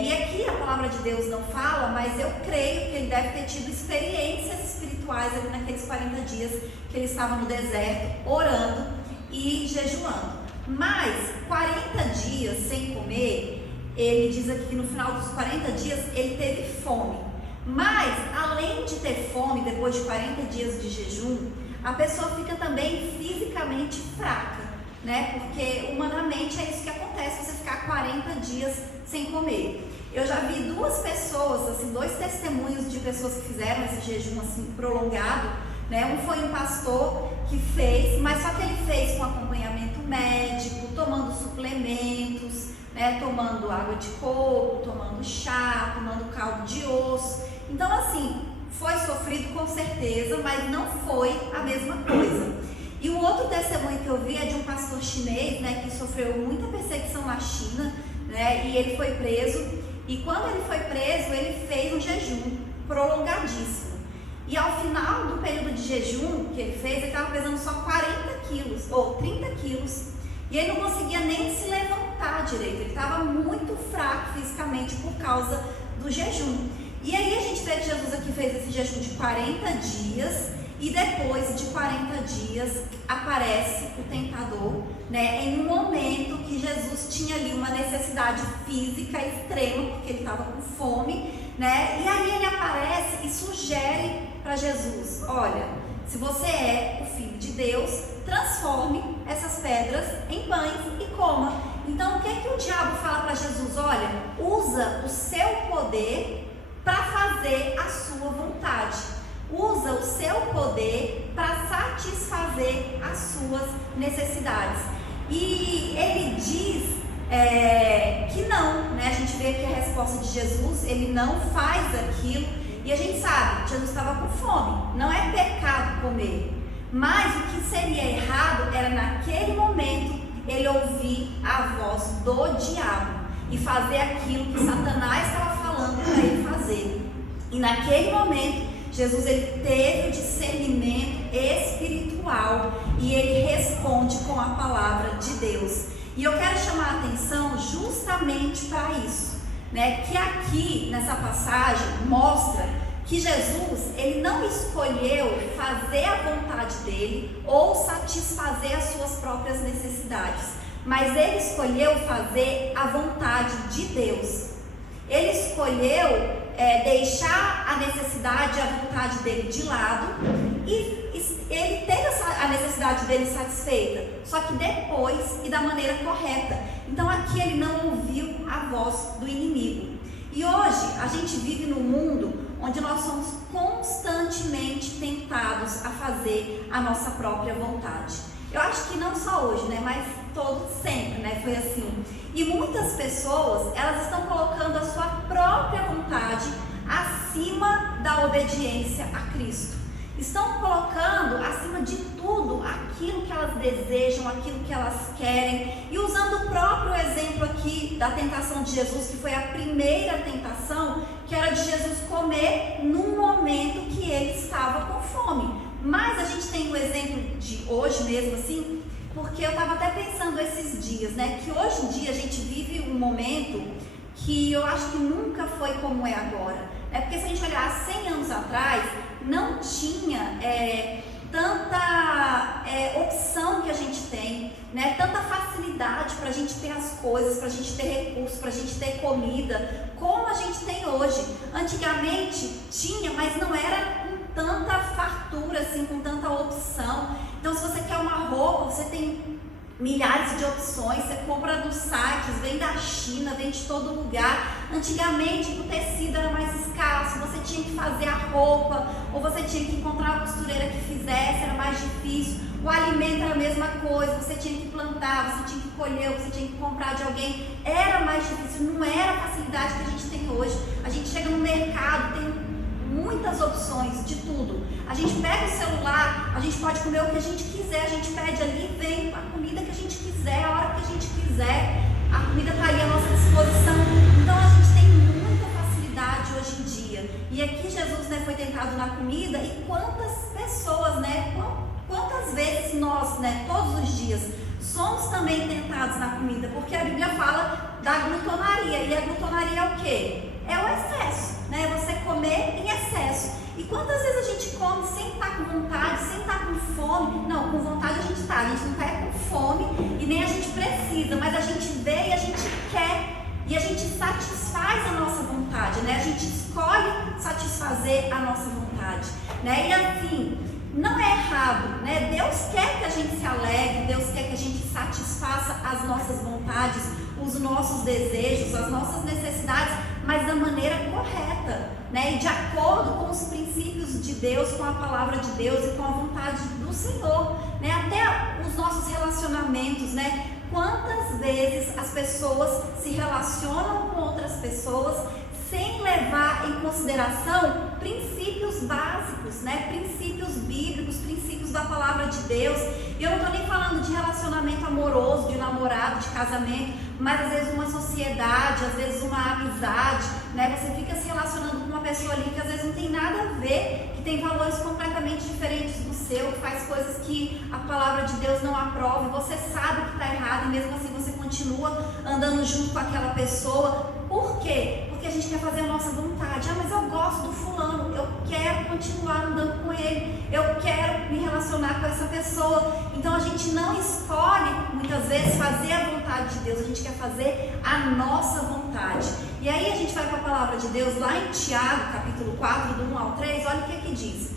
E aqui a palavra de Deus não fala, mas eu creio que ele deve ter tido experiências espirituais ali naqueles 40 dias que ele estava no deserto, orando e jejuando. Mas 40 dias sem comer, ele diz aqui que no final dos 40 dias ele teve fome. Mas além de ter fome, depois de 40 dias de jejum, a pessoa fica também fisicamente fraca, né? Porque humanamente é isso que acontece, você ficar 40 dias sem comer. Eu já vi duas pessoas, assim, dois testemunhos de pessoas que fizeram esse jejum assim prolongado, né? Um foi um pastor que fez, mas só que ele fez com acompanhamento médico, tomando suplementos, né? Tomando água de coco, tomando chá, tomando caldo de osso. Então, assim, foi sofrido com certeza, mas não foi a mesma coisa. E o outro testemunho que eu vi é de um pastor chinês, né, que sofreu muita perseguição na China, né, e ele foi preso. E quando ele foi preso, ele fez um jejum prolongadíssimo. E ao final do período de jejum que ele fez, ele estava pesando só 40 quilos, ou 30 quilos. E ele não conseguia nem se levantar direito, ele estava muito fraco fisicamente por causa do jejum. E aí a gente vê que Jesus aqui fez esse jejum de 40 dias, e depois de 40 dias aparece o tentador, né, em um momento que Jesus tinha ali uma necessidade física extrema, porque ele estava com fome, né, e aí ele aparece e sugere para Jesus: olha, se você é o Filho de Deus, transforme essas pedras em pães e coma. Então o que é que o diabo fala para Jesus? Olha, usa o seu poder para fazer a sua vontade. Usa o seu poder para satisfazer as suas necessidades. E ele diz que não, né? A gente vê aqui a resposta de Jesus, ele não faz aquilo. E a gente sabe, Jesus estava com fome, não é pecado comer. Mas o que seria errado era naquele momento ele ouvir a voz do diabo e fazer aquilo que Satanás estava falando para ele fazer. E naquele momento Jesus ele teve o discernimento espiritual e ele responde com a palavra de Deus. E eu quero chamar a atenção justamente para isso, né? Que aqui nessa passagem mostra que Jesus ele não escolheu fazer a vontade dele ou satisfazer as suas próprias necessidades, mas ele escolheu fazer a vontade de Deus. Ele escolheu deixar a necessidade e a vontade dele de lado, e ele teve a necessidade dele satisfeita, só que depois e da maneira correta. Então aqui ele não ouviu a voz do inimigo. E hoje a gente vive num mundo onde nós somos constantemente tentados a fazer a nossa própria vontade. Eu acho que não só hoje, né, mas sempre, né, foi assim. E muitas pessoas, elas estão colocando a sua própria vontade acima da obediência a Cristo. Estão colocando acima de tudo aquilo que elas desejam, aquilo que elas querem, e usando o próprio exemplo aqui da tentação de Jesus, que foi a primeira tentação, que era de Jesus comer num momento que ele estava com fome. Mas a gente tem o exemplo de hoje mesmo assim, porque eu estava até pensando esses dias, né, que hoje em dia a gente vive um momento que eu acho que nunca foi como é agora. Porque se a gente olhar 100 anos atrás, não tinha tanta opção que a gente tem, né? Tanta facilidade para a gente ter as coisas, para a gente ter recursos, para a gente ter comida, como a gente tem hoje. Antigamente tinha, mas não era com tanta fartura, assim, com tanta opção. Então, se você quer uma roupa, você tem milhares de opções, você compra dos sites, vem da China, vem de todo lugar. Antigamente o tecido era mais escasso, você tinha que fazer a roupa, ou você tinha que encontrar uma costureira que fizesse, era mais difícil. O alimento era a mesma coisa, você tinha que plantar, você tinha que colher, você tinha que comprar de alguém, era mais difícil, não era a facilidade que a gente tem hoje. A gente chega no mercado, tem muitas opções de tudo. A gente pega o celular, a gente pode comer o que a gente quiser, a gente pede ali e vem a comida que a gente quiser, a hora que a gente quiser, a comida está ali à nossa disposição. Então a gente tem muita facilidade hoje em dia. E aqui Jesus, né, foi tentado na comida, e quantas pessoas, né, quantas vezes nós, né, todos os dias, somos também tentados na comida, porque a Bíblia fala da glutonaria, e a glutonaria é o quê? É o excesso, né? Você comer em excesso. E quantas vezes a gente come sem estar com vontade, sem estar com fome? Não, com vontade a gente não está com fome e nem a gente precisa, mas a gente vê e a gente quer, e a gente satisfaz a nossa vontade, né? A gente escolhe satisfazer a nossa vontade, né? E assim, não é errado, né? Deus quer que a gente se alegre, Deus quer que a gente satisfaça as nossas vontades, os nossos desejos, as nossas necessidades, mas da maneira correta, né? E de acordo com os princípios de Deus, com a palavra de Deus e com a vontade do Senhor, né? Até os nossos relacionamentos, né? Quantas vezes as pessoas se relacionam com outras pessoas sem levar em consideração princípios básicos, né? Princípios bíblicos, princípios da palavra de Deus. E eu não estou nem falando de relacionamento amoroso, de namorado, de casamento, mas às vezes uma sociedade, às vezes uma amizade, né? Você fica se relacionando com uma pessoa ali que às vezes não tem nada a ver, que tem valores completamente diferentes do seu, que faz coisas que a palavra de Deus não aprova, e você sabe que está errado, e mesmo assim você continua andando junto com aquela pessoa. Por quê? Porque a gente quer fazer a nossa vontade. Mas eu gosto do fulano, eu quero continuar andando com ele, eu quero me relacionar com essa pessoa. Então a gente não escolhe muitas vezes fazer a vontade de Deus, a gente quer fazer a nossa vontade. E aí a gente vai para a palavra de Deus lá em Tiago, capítulo 4, do 1 ao 3, olha o que aqui diz: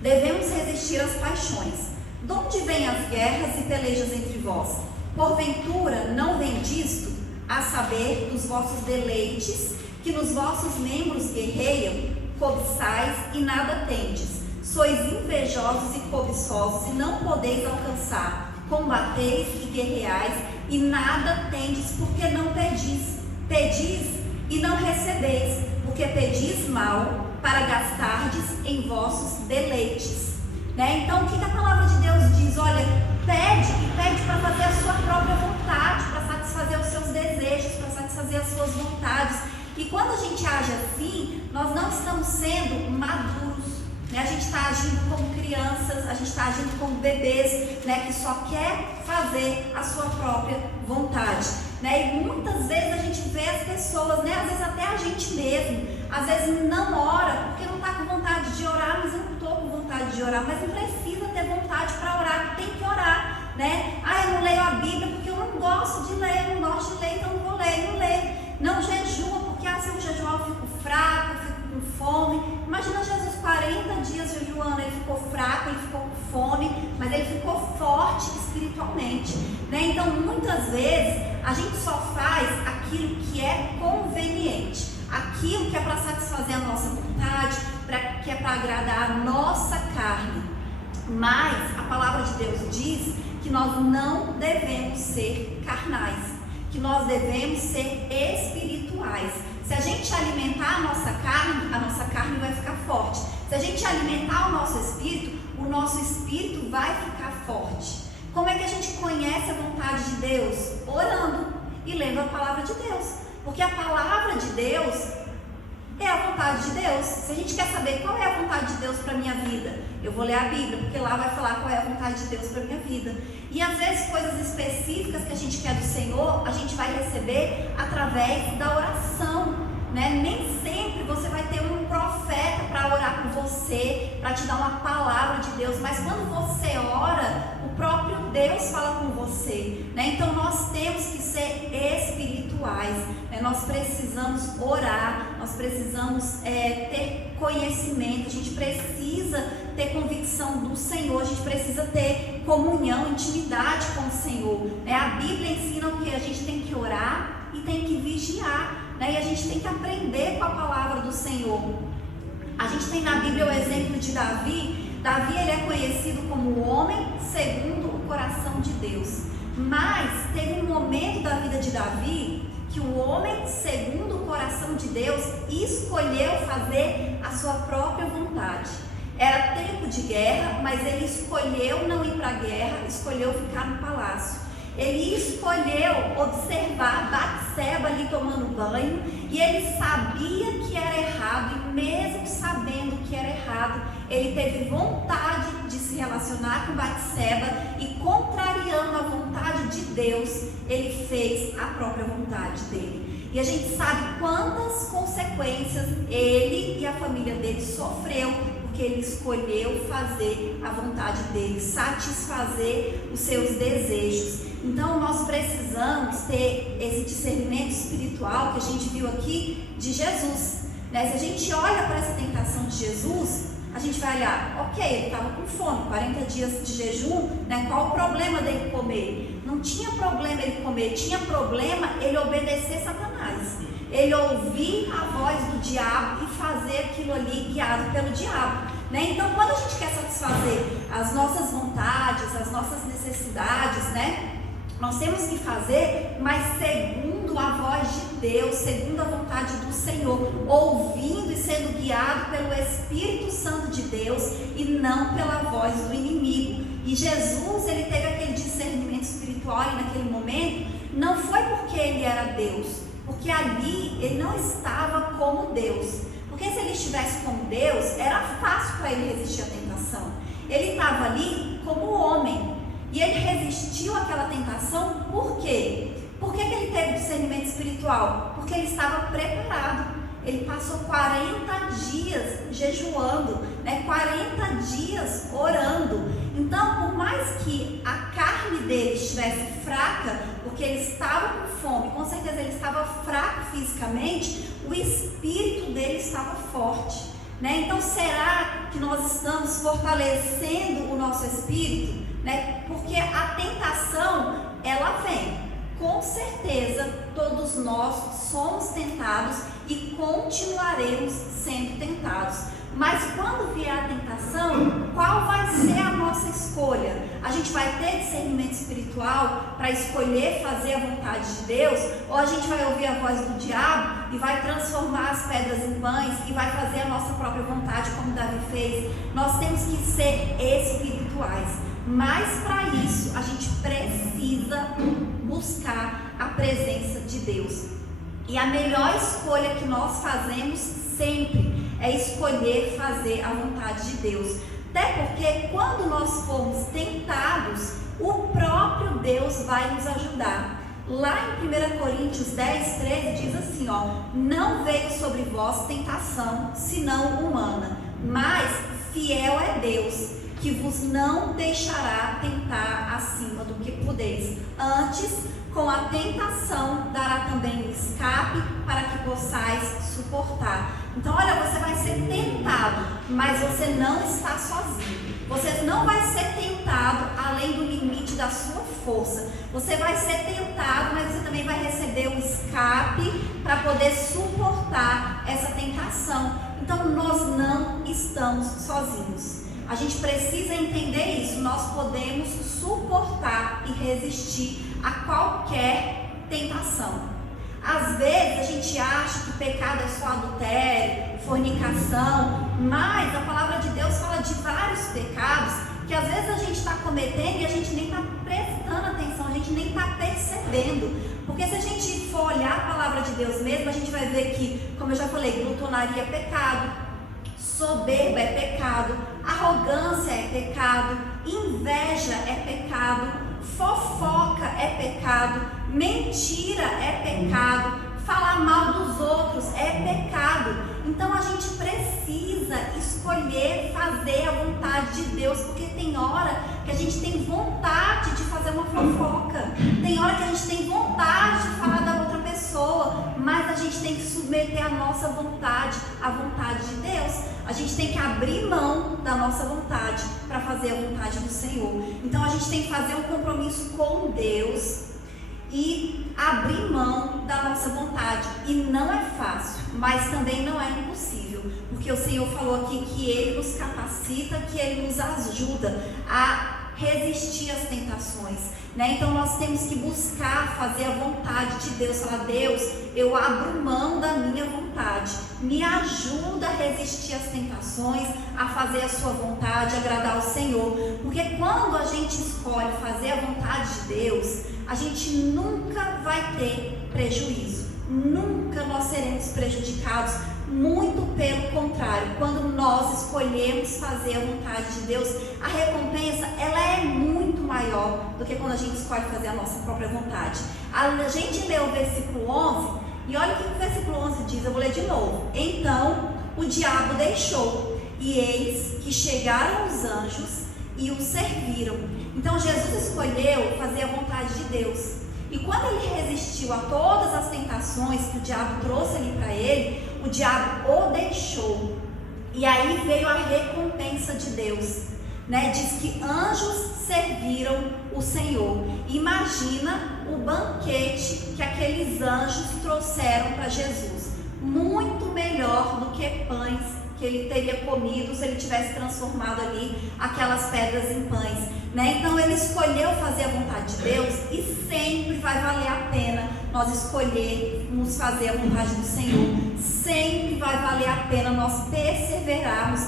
devemos resistir às paixões. De onde vêm as guerras e pelejas entre vós? Porventura não vem disto, a saber, dos vossos deleites, que nos vossos membros guerreiam? Cobiçais e nada tendes, sois invejosos e cobiçosos e não podeis alcançar, combateis e guerreais e nada tendes, porque não pedis. Pedis e não recebeis, porque pedis mal, para gastardes em vossos deleites, né? Então o que a palavra de Deus diz? Olha, pede, e pede para fazer a sua própria vontade, para satisfazer os seus desejos, para satisfazer as suas vontades. E quando a gente age assim, nós não estamos sendo maduros, né? A gente está agindo como crianças, a gente está agindo como bebês, né? Que só quer fazer a sua própria vontade, né? E muitas vezes a gente vê as pessoas, né? Às vezes até a gente mesmo, às vezes não ora porque não está com vontade de orar. Mas eu não estou com vontade de orar, mas não precisa ter vontade para orar, tem que orar, né? Eu não leio a Bíblia porque eu não gosto de ler, eu não gosto de ler, então não vou ler, não leio. Não jejua porque se eu jejuar eu fico fraco, eu fico com fome. Imagina Jesus 40 dias jejuando, ele ficou fraco, ele ficou com fome, mas ele ficou forte espiritualmente, né? Então muitas vezes a gente só faz aquilo que é conveniente, aquilo que é para satisfazer a nossa vontade. que é para agradar a nossa carne. Mas a palavra de Deus diz que nós não devemos ser carnais, que nós devemos ser espirituais. Se a gente alimentar a nossa carne vai ficar forte. Se a gente alimentar o nosso espírito vai ficar forte. Como é que a gente conhece a vontade de Deus? Orando e lendo a palavra de Deus. Porque a palavra de Deus é a vontade de Deus. Se a gente quer saber qual é a vontade de Deus para a minha vida, eu vou ler a Bíblia, porque lá vai falar qual é a vontade de Deus para a minha vida. E às vezes coisas específicas que a gente quer do Senhor, a gente vai receber através da oração, né? Nem sempre você vai ter um profeta para orar por você, para te dar uma palavra de Deus, mas quando você ora, o próprio Deus fala com você, né? Então nós temos que ser espirituais, né? Nós precisamos orar, nós precisamos ter conhecimento, a gente precisa ter convicção do Senhor, a gente precisa ter comunhão, intimidade com o Senhor, né? A Bíblia ensina que a gente tem que orar e tem que vigiar, né? E a gente tem que aprender com a palavra do Senhor. A gente tem na Bíblia o exemplo de Davi. Davi, ele é conhecido como o homem segundo o coração de Deus. Mas teve um momento da vida de Davi que o homem segundo o coração de Deus escolheu fazer a sua própria vontade. Era tempo de guerra, mas ele escolheu não ir para a guerra, escolheu ficar no palácio. Ele escolheu observar Batseba ali tomando banho, e ele sabia que era errado, e mesmo sabendo que era errado, ele teve vontade de se relacionar com Batseba, e contrariando a vontade de Deus, ele fez a própria vontade dele. E a gente sabe quantas consequências ele e a família dele sofreu, porque ele escolheu fazer a vontade dele, satisfazer os seus desejos. Então nós precisamos ter esse discernimento espiritual que a gente viu aqui de Jesus, né? Se a gente olha para essa tentação de Jesus, a gente vai olhar, ok, ele estava com fome, 40 dias de jejum, né? Qual o problema dele comer? Não tinha problema ele comer, tinha problema ele obedecer Satanás, ele ouvir a voz do diabo e fazer aquilo ali guiado pelo diabo, né? Então quando a gente quer satisfazer as nossas vontades, as nossas necessidades, né? Nós temos que fazer, mas segundo a voz de Deus, segundo a vontade do Senhor, ouvindo e sendo guiado pelo Espírito Santo de Deus e não pela voz do inimigo. E Jesus, ele teve aquele discernimento espiritual e naquele momento, não foi porque ele era Deus, porque ali ele não estava como Deus. Porque se ele estivesse como Deus, era fácil para ele resistir à tentação. Ele estava ali como homem. E ele resistiu àquela tentação, por quê? Por que ele teve discernimento espiritual? Porque ele estava preparado. Ele passou 40 dias jejuando, né? 40 dias orando. Então, por mais que a carne dele estivesse fraca, porque ele estava com fome, com certeza ele estava fraco fisicamente, o espírito dele estava forte, né? Então, será que nós estamos fortalecendo o nosso espírito? Né? Porque a tentação, ela vem, com certeza todos nós somos tentados e continuaremos sendo tentados, mas quando vier a tentação, qual vai ser a nossa escolha? A gente vai ter discernimento espiritual para escolher fazer a vontade de Deus, ou a gente vai ouvir a voz do diabo e vai transformar as pedras em pães e vai fazer a nossa própria vontade, como Davi fez? Nós temos que ser espirituais. Mas para isso a gente precisa buscar a presença de Deus. E a melhor escolha que nós fazemos sempre é escolher fazer a vontade de Deus. Até porque quando nós formos tentados, o próprio Deus vai nos ajudar. Lá em 1 Coríntios 10, 13 diz assim, não veio sobre vós tentação, senão humana, mas fiel é Deus, que vos não deixará tentar acima do que podeis. Antes, com a tentação, dará também o escape para que possais suportar. Então, olha, você vai ser tentado, mas você não está sozinho. Você não vai ser tentado além do limite da sua força. Você vai ser tentado, mas você também vai receber o escape para poder suportar essa tentação. Então nós não estamos sozinhos. A gente precisa entender isso. Nós podemos suportar e resistir a qualquer tentação. Às vezes a gente acha que pecado é só adultério, fornicação, mas a palavra de Deus fala de vários pecados que às vezes a gente está cometendo e a gente nem está prestando atenção, a gente nem está percebendo. Porque se a gente for olhar a palavra de Deus mesmo, a gente vai ver que, como eu já falei, glutonaria é pecado, soberba é pecado, arrogância é pecado, inveja é pecado, fofoca é pecado, mentira é pecado, falar mal dos outros é pecado. Então a gente precisa escolher fazer a vontade de Deus, porque tem hora que a gente tem vontade de fazer uma fofoca, tem hora que a gente tem vontade de falar da outra pessoa, mas a gente tem que submeter a nossa vontade à vontade de Deus. A gente tem que abrir mão da nossa vontade para fazer a vontade do Senhor. Então a gente tem que fazer um compromisso com Deus e abrir mão da nossa vontade. E não é fácil, mas também não é impossível, porque o Senhor falou aqui que Ele nos capacita, que Ele nos ajuda a resistir às tentações, né? Então nós temos que buscar fazer a vontade de Deus. Falar: Deus, eu abro mão da minha vontade, me ajuda a resistir às tentações, a fazer a sua vontade, agradar ao Senhor. Porque quando a gente escolhe fazer a vontade de Deus, a gente nunca vai ter prejuízo, nunca nós seremos prejudicados. Muito pelo contrário, quando nós escolhemos fazer a vontade de Deus, a recompensa ela é muito maior do que quando a gente escolhe fazer a nossa própria vontade. A gente lê o versículo 11 e olha o que o versículo 11 diz, eu vou ler de novo. Então o diabo deixou, e eis que chegaram os anjos e o serviram. Então Jesus escolheu fazer a vontade de Deus. E quando ele resistiu a todas as tentações que o diabo trouxe ali para ele, o diabo o deixou. E aí veio a recompensa de Deus, né? Diz que anjos serviram o Senhor. Imagina o banquete que aqueles anjos trouxeram para Jesus. Muito melhor do que pães que ele teria comido se ele tivesse transformado ali aquelas pedras em pães, né? Então ele escolheu fazer a vontade de Deus, e sempre vai valer a pena nós escolhermos fazer a vontade do Senhor. Sempre vai valer a pena nós perseverarmos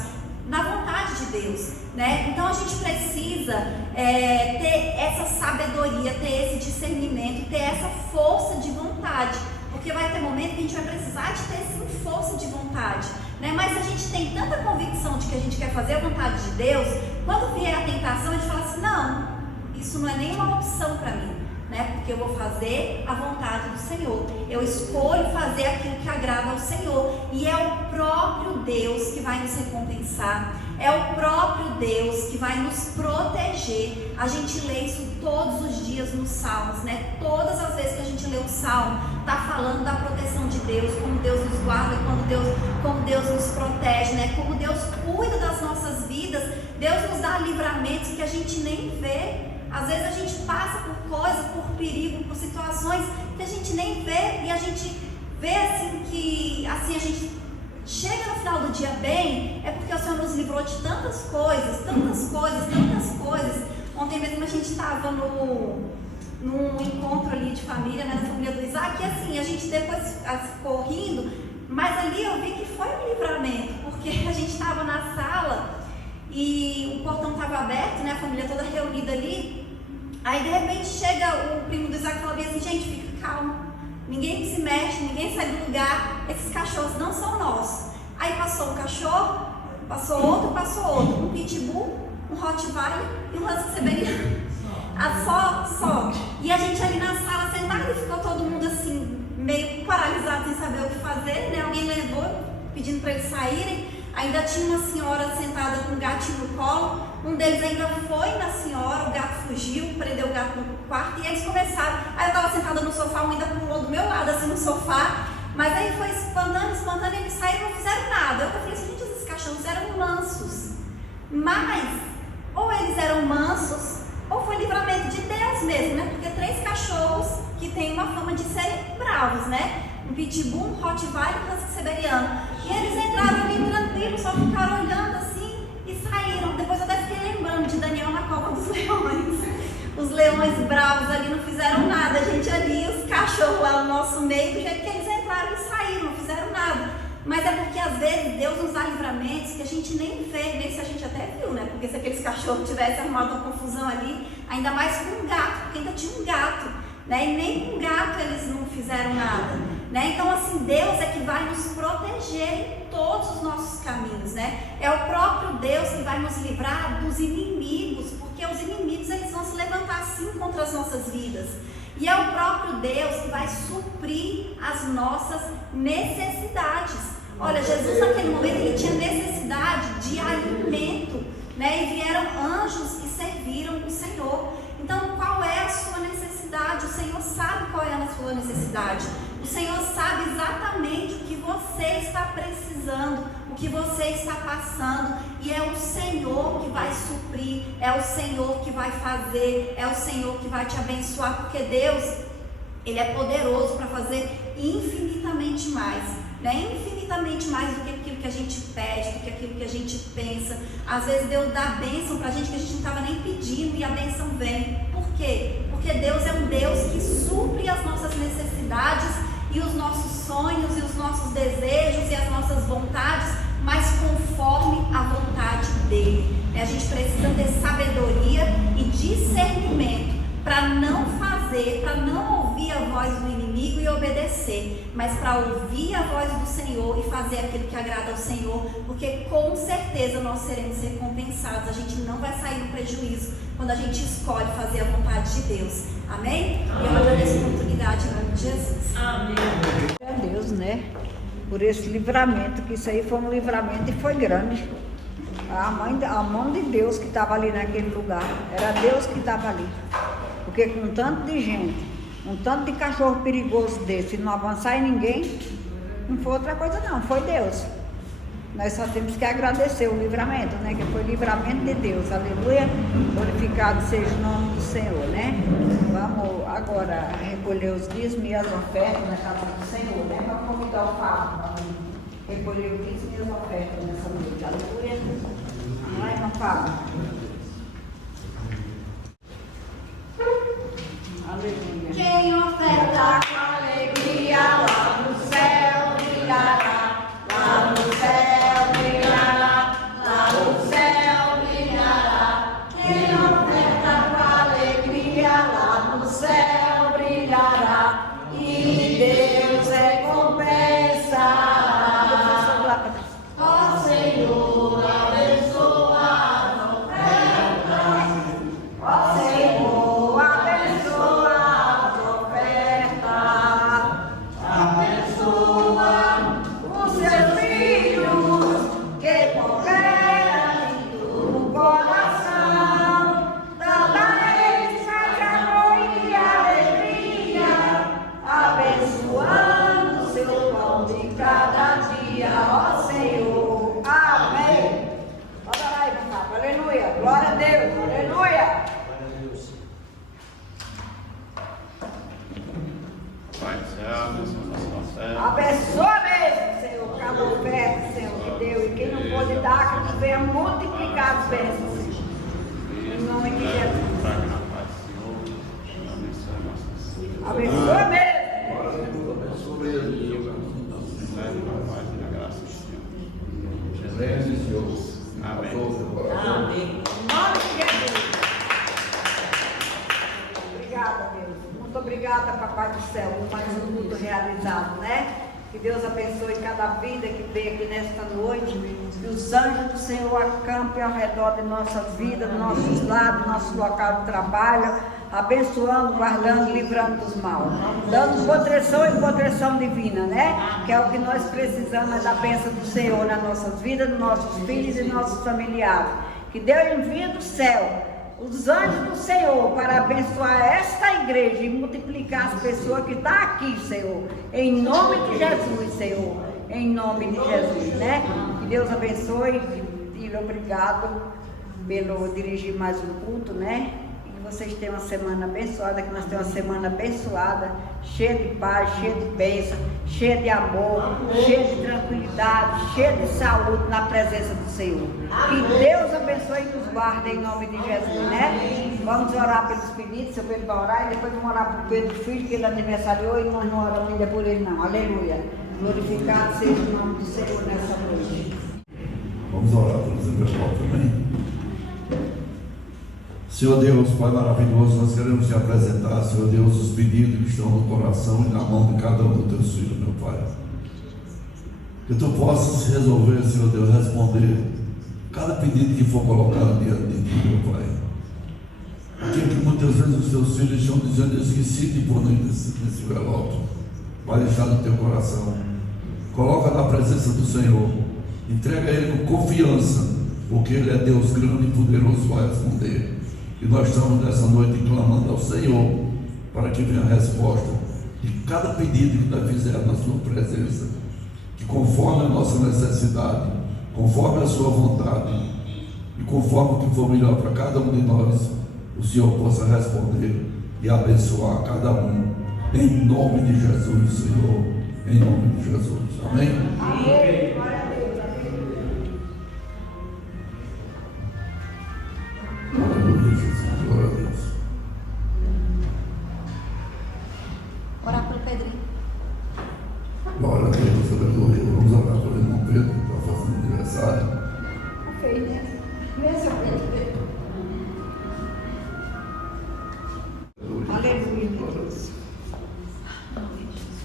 na vontade de Deus, né? Então a gente precisa ter essa sabedoria, ter esse discernimento, ter essa força de vontade, porque vai ter momento que a gente vai precisar de ter sim força de vontade, né? Mas a gente tem tanta convicção de que a gente quer fazer a vontade de Deus, quando vier a tentação a gente fala assim: não, isso não é nenhuma opção para mim, né? Porque eu vou fazer a vontade do Senhor, eu escolho fazer aquilo que agrada ao Senhor, e é o próprio Deus que vai nos recompensar, é o próprio Deus que vai nos proteger. A gente lê isso todos os dias nos Salmos, né? Todas as vezes que a gente lê um Salmo, está falando da proteção de Deus, como Deus nos guarda, como Deus nos protege, né? Como Deus cuida das nossas vidas. Deus nos dá livramentos que a gente nem vê. Às vezes a gente passa por coisas, por perigo, por situações que a gente nem vê, e a gente vê assim que assim a gente chega no final do dia bem, é porque o Senhor nos livrou de tantas coisas, tantas coisas, tantas coisas. Ontem mesmo a gente estava num encontro ali de família, né, da família do Isaac, e assim, a gente depois ficou rindo, mas ali eu vi que foi um livramento, porque a gente estava na sala e o portão estava aberto, né, a família toda reunida ali. Aí de repente chega o primo do Isaac e fala bem assim: gente, fica calmo, ninguém se mexe, ninguém sai do lugar, esses cachorros não são nossos. Aí passou um cachorro, passou outro, um pitbull, um rottweiler e um husky siberiano. Só. E a gente ali na sala sentada, e ficou todo mundo assim, meio paralisado, sem saber o que fazer, né? Alguém levou, pedindo para eles saírem. Ainda tinha uma senhora sentada com um gatinho no colo. Um deles ainda foi na senhora, o gato fugiu, prendeu o gato no quarto, e eles começaram. Aí eu estava sentada no sofá, um ainda pulou do meu lado, assim, no sofá. Mas aí foi espantando, e eles saíram e não fizeram nada. Eu falei assim: gente, esses cachorros eram mansos. Mas, ou eles eram mansos, ou foi livramento de Deus mesmo, né? Porque 3 cachorros que têm uma fama de serem bravos, né? Um pitbull, um rottweiler e um husky siberiano. E eles entraram ali tranquilos, só ficaram olhando assim e saíram. Depois eu até fiquei lembrando de Daniel na cova dos leões. Os leões bravos ali não fizeram nada. A gente ali, os cachorros lá no nosso meio, do jeito que eles entraram e saíram, não fizeram nada. Mas é porque às vezes Deus nos dá livramentos que a gente nem vê, nem se a gente até viu, né? Porque se aqueles cachorros tivessem arrumado uma confusão ali, ainda mais com um gato, porque ainda tinha um gato, né? E nem com gato eles não fizeram nada, né? Então assim, Deus é que vai nos proteger em todos os nossos caminhos, né? É o próprio Deus que vai nos livrar dos inimigos, porque os inimigos eles vão se levantar sim contra as nossas vidas. E é o próprio Deus que vai suprir as nossas necessidades. Olha, Jesus naquele momento ele tinha necessidade de alimento, né? E vieram anjos e serviram o Senhor. Então, qual é a sua necessidade? O Senhor sabe qual é a sua necessidade. O Senhor sabe exatamente o que você está precisando, o que você está passando. E é o Senhor que vai suprir, é o Senhor que vai fazer, é o Senhor que vai te abençoar, porque Deus, Ele é poderoso para fazer infinitamente mais, né? Infinitamente mais do que aquilo que a gente pede, do que aquilo que a gente pensa. Às vezes Deus dá bênção para a gente que a gente não estava nem pedindo e a bênção vem. Por quê? Porque Deus é um Deus que supre as nossas necessidades e os nossos sonhos e os nossos desejos e as nossas vontades, mas conforme a vontade dele. A gente precisa ter sabedoria e discernimento para não fazer, para não ouvir a voz do inimigo e obedecer, mas para ouvir a voz do Senhor e fazer aquilo que agrada ao Senhor, porque com certeza nós seremos recompensados. A gente não vai sair no prejuízo quando a gente escolhe fazer a vontade de Deus. Amém? E eu agradeço a oportunidade em nome de Jesus. Amém. A Deus, né? Por esse livramento, que isso aí foi um livramento e foi grande. A mão de Deus que estava ali naquele lugar, era Deus que estava ali. Porque com um tanto de gente, um tanto de cachorro perigoso desse, não avançar em ninguém, não foi outra coisa não, foi Deus. Nós só temos que agradecer o livramento, né? Que foi o livramento de Deus, aleluia. Glorificado seja o nome do Senhor, né? Vamos agora recolher os dízimos e as ofertas na casa do Senhor, né? Vamos convidar o Fábio para recolher os dízimos e as ofertas nessa noite, aleluia. Não é, irmão Fábio? Aleluia. Quem oferta Com alegria lá no céu brilhará, lá no céu brilhará, lá no céu brilhará. Quem oferta com alegria lá no céu brilhará, e Deus recompensará. Ó Senhor, abençoa as ofertas. Ó Senhor, abençoa as ofertas. Abençoa os seus filhos que cooperam do coração. Dá a eles mais amor e alegria, abençoando seu pão de cada dia, ó Senhor. Amém. Olha lá, irmão. Aleluia. Glória a Deus. Aleluia. Pai do céu, abençoa nossa fé. Abençoa mesmo, Senhor, cada oferta, Senhor, que deu. E quem não pode dar, que venha multiplicar as bênçãos. Em nome de Jesus. Traga na paz do Senhor. Abençoa nossas vidas. Abençoa mesmo. Leve na paz e na graça do Senhor. Excelência, Senhor. Amém. Amém. Em nome de Jesus. Obrigada, Deus. Muito obrigada, Papai do Céu, por mais um culto realizado, né? Que Deus abençoe cada vida que veio aqui nesta noite. Que os anjos do Senhor acampem ao redor de nossas vidas, dos nossos lares, do nosso local de trabalho, abençoando, guardando, livrando dos maus, dando proteção e proteção divina, né? Que é o que nós precisamos, é da bênção do Senhor nas nossas vidas, dos nossos filhos e nossos familiares. Que Deus envie do céu os anjos do Senhor para abençoar esta igreja e multiplicar as pessoas que estão aqui, Senhor, em nome de Jesus, Senhor, em nome de Jesus, né? Que Deus abençoe e obrigado pelo dirigir mais um culto, né? E vocês tenham uma semana abençoada, que nós tenhamos uma semana abençoada, cheia de paz, cheia de bênção, cheia de amor, cheia de tranquilidade, cheia de saúde na presença do Senhor. Que Deus abençoe e nos guarde em nome de Jesus, né? Vamos orar pelos pedidos, seu Pedro vai orar, e depois vamos orar por Pedro Filho, que ele aniversariou, e nós não oramos ainda por ele não. Aleluia. Glorificado seja o nome do Senhor nessa noite. Vamos orar pelos envelopes também. Senhor Deus, Pai maravilhoso, nós queremos te apresentar, Senhor Deus, os pedidos que estão no coração e na mão de cada um dos teus filhos, meu Pai. Que tu possas resolver, Senhor Deus, responder cada pedido que for colocado diante de ti, meu Pai. Aquilo que muitas vezes os teus filhos estão dizendo, eu esqueci de pôr nesse envelope. Vai deixar no teu coração. Coloca na presença do Senhor. Entrega a Ele com confiança, porque Ele é Deus grande e poderoso, vai responder. E nós estamos nessa noite clamando ao Senhor para que venha a resposta de cada pedido que nós fizermos na sua presença, que conforme a nossa necessidade, conforme a sua vontade e conforme o que for melhor para cada um de nós, o Senhor possa responder e abençoar cada um, em nome de Jesus, Senhor, em nome de Jesus, amém? Amém. Aleluia, Jesus, glória a Deus. Orar pelo Pedrinho. Glória a Deus, aleluia. Vamos orar pelo irmão Pedro, que está fazendo aniversário. Ok, né? Benção, Pedro. Aleluia, Deus.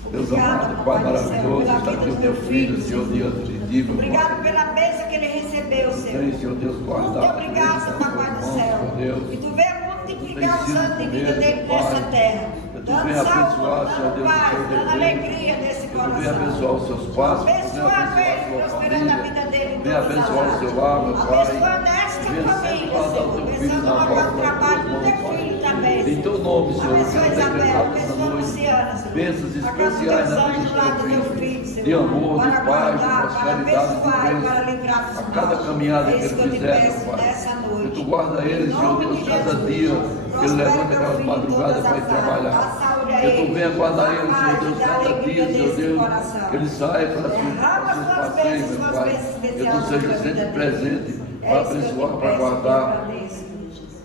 Deus amado, Pai maravilhoso, está aqui o teu filho, Senhor, diante de ti, meu Pai. Obrigado pela bênção que ele recebeu, Senhor. Tem, Senhor Deus, guardado. Muito obrigado, Papai do céu. E tu venha multiplicar o santo de vida dele nessa terra. Tu venha abençoar, Senhor Deus, o seu dando alegria nesse Tu venha coração. abençoar os seus passos. Abençoa ele, prosperando a vida dele. Venha abençoar o seu lar, meu Pai. Abençoando esta Venha sempre família, guardar o teu Senhor. filho Abençoando na o porta local de da trabalho tua do mão, teu Pai. filho também. Em teu nome, Senhor, eu Abençoa quero Isabel, decretar nessa abençoa noite Luciana, Senhor. bênçãos Para especiais na vida lá do do teu teu filho, filho, Senhor. de amor, de Para paz, de guardar, para prosperidade, de abençoar e para bênção. livrar dos A maus. cada caminhada que É isso ele eu te fizer, peço meu Pai, nessa noite. que tu guarda ele, Senhor Deus, cada dia que ele levanta aquelas madrugadas para ir trabalhar. Que tu venha guardar ele, Senhor Deus, cada dia, Senhor Deus, que ele saia para seus passeios, meu Pai. Que tu seja sempre presente para abençoar, para guardar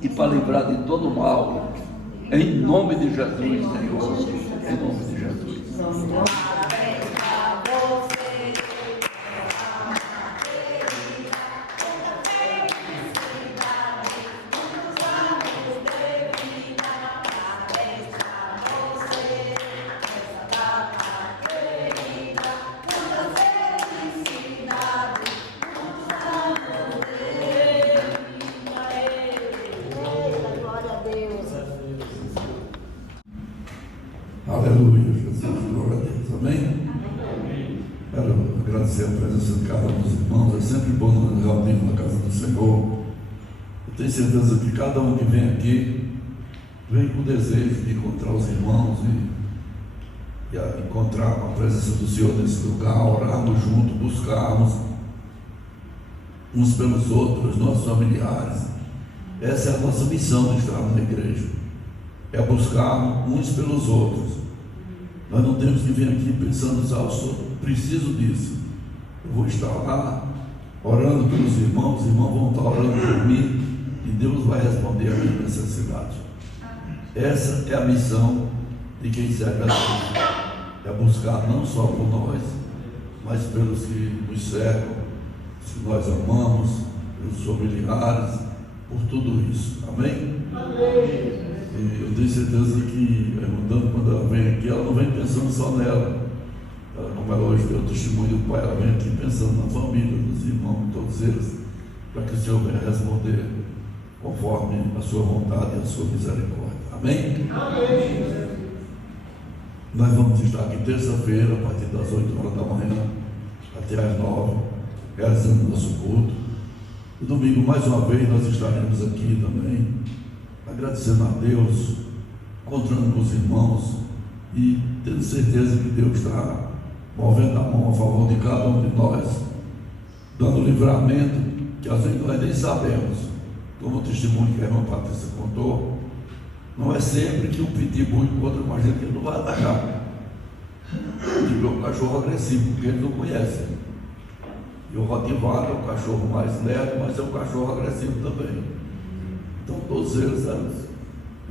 e para livrar de todo mal. Em nome de Jesus, Senhor. Em nome de Jesus. Aleluia, Jesus, glória a Deus, amém? Quero agradecer a presença de cada um dos irmãos, é sempre bom nos reunirmos na casa do Senhor. Eu tenho certeza que cada um que vem aqui, vem com o desejo de encontrar os irmãos e encontrar a presença do Senhor nesse lugar, orarmos juntos, buscarmos uns pelos outros, nossos familiares. Essa é a nossa missão de estar na igreja. É buscar uns pelos outros. Nós não temos que vir aqui pensando, eu só preciso disso. Eu vou estar lá orando pelos irmãos, os irmãos vão estar orando por mim e Deus vai responder a minha necessidade. Essa é a missão de quem serve a Deus. É buscar não só por nós, mas pelos que nos cercam, que nós amamos, pelos familiares, por tudo isso. Amém? Amém. E eu tenho certeza que a irmã, quando ela vem aqui, ela não vem pensando só nela. Como ela hoje deu o testemunho do pai, ela vem aqui pensando na família, nos irmãos, todos eles, para que o Senhor venha responder conforme a sua vontade e a sua misericórdia. Amém? Amém. Nós vamos estar aqui terça-feira, a partir das 8 horas da manhã, até às 9, realizando nosso culto. E domingo, mais uma vez, nós estaremos aqui também, agradecendo a Deus, encontrando com os irmãos e tendo certeza que Deus está movendo a mão a favor de cada um de nós, dando livramento que às vezes nós nem sabemos, como o testemunho que a irmã Patrícia contou, Não é sempre que um pitbull encontra com a gente que ele não vai atacar. Tipo, é um cachorro agressivo, porque ele não conhece. E o Rottweiler é um cachorro mais leve, mas é um cachorro agressivo também. Então todos eles eram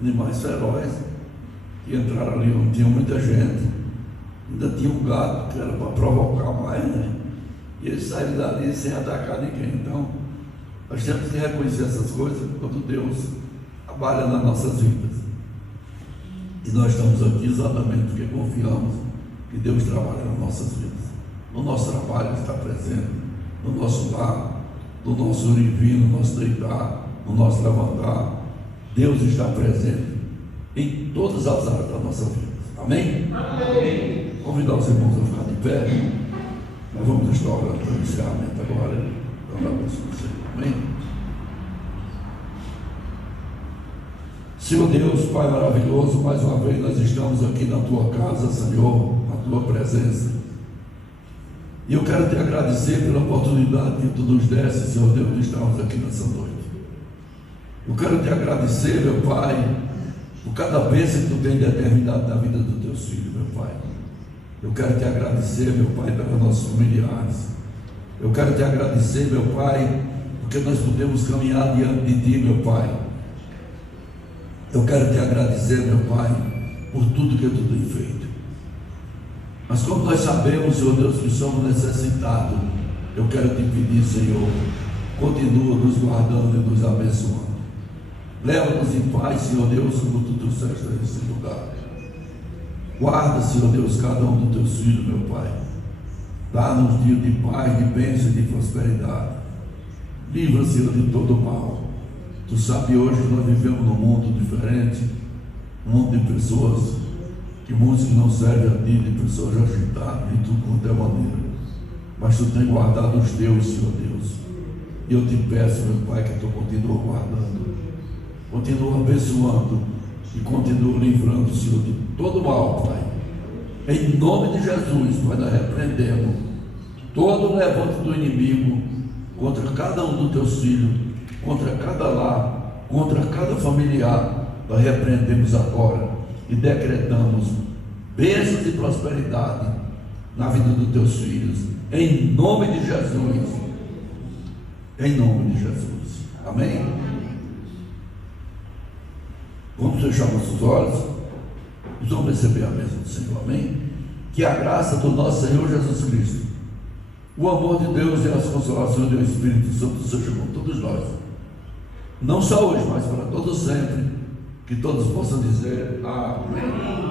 animais ferozes que entraram ali, não tinha muita gente. Ainda tinha um gato que era para provocar mais, né? E eles saíram dali sem atacar ninguém. Então, nós temos que reconhecer essas coisas quando Deus trabalha nas nossas vidas. E nós estamos aqui exatamente porque confiamos que Deus trabalha nas nossas vidas. No nosso trabalho Ele está presente, no nosso lar, no nosso ir e vir, no nosso deitar, no nosso levantar. Deus está presente em todas as áreas da nossa vida. Amém? Amém. Convidar os irmãos a ficar de pé. Nós vamos estar orando para o encerramento agora. Dando a bênção do Senhor. Amém? Senhor Deus, Pai maravilhoso, mais uma vez nós estamos aqui na Tua casa, Senhor, na Tua presença. E eu quero Te agradecer pela oportunidade que Tu nos desse, Senhor Deus, de estarmos aqui nessa noite. Eu quero Te agradecer, meu Pai, por cada bênção que Tu tem determinado na vida dos Teus filhos, meu Pai. Eu quero Te agradecer, meu Pai, pelos nossos familiares. Eu quero Te agradecer, meu Pai, porque nós podemos caminhar diante de Ti, meu Pai. Eu quero Te agradecer, meu Pai, por tudo que Tu tem feito. Mas como nós sabemos, Senhor Deus, que somos necessitados, eu quero Te pedir, Senhor, continua nos guardando e nos abençoando. Leva-nos em paz, Senhor Deus, como Tu trouxeste a esse lugar. Guarda, Senhor Deus, cada um dos Teus filhos, meu Pai. Dá-nos dias de paz, de bênção e de prosperidade. Livra, Senhor, de todo mal. Tu sabe, hoje nós vivemos num mundo diferente, um mundo de pessoas, que muitos que não servem a Ti, de pessoas agitadas, de tudo quanto é maneira. Mas Tu tem guardado os Teus, Senhor Deus. E eu Te peço, meu Pai, que Tu continua guardando, continua abençoando e continua livrando, Senhor, de todo mal, Pai. Em nome de Jesus, Pai, nós repreendemos todo o levante do inimigo contra cada um dos Teus filhos, contra cada lar, contra cada familiar. Nós repreendemos agora e decretamos bênçãos e prosperidade na vida dos Teus filhos, em nome de Jesus. Em nome de Jesus. Amém? Vamos fechar nossos olhos. Vamos receber a bênção do Senhor. Amém? Que a graça do nosso Senhor Jesus Cristo, o amor de Deus e as consolações do Espírito Santo sejam com todos nós. Não só hoje, mas para todos sempre. Que todos possam dizer amém.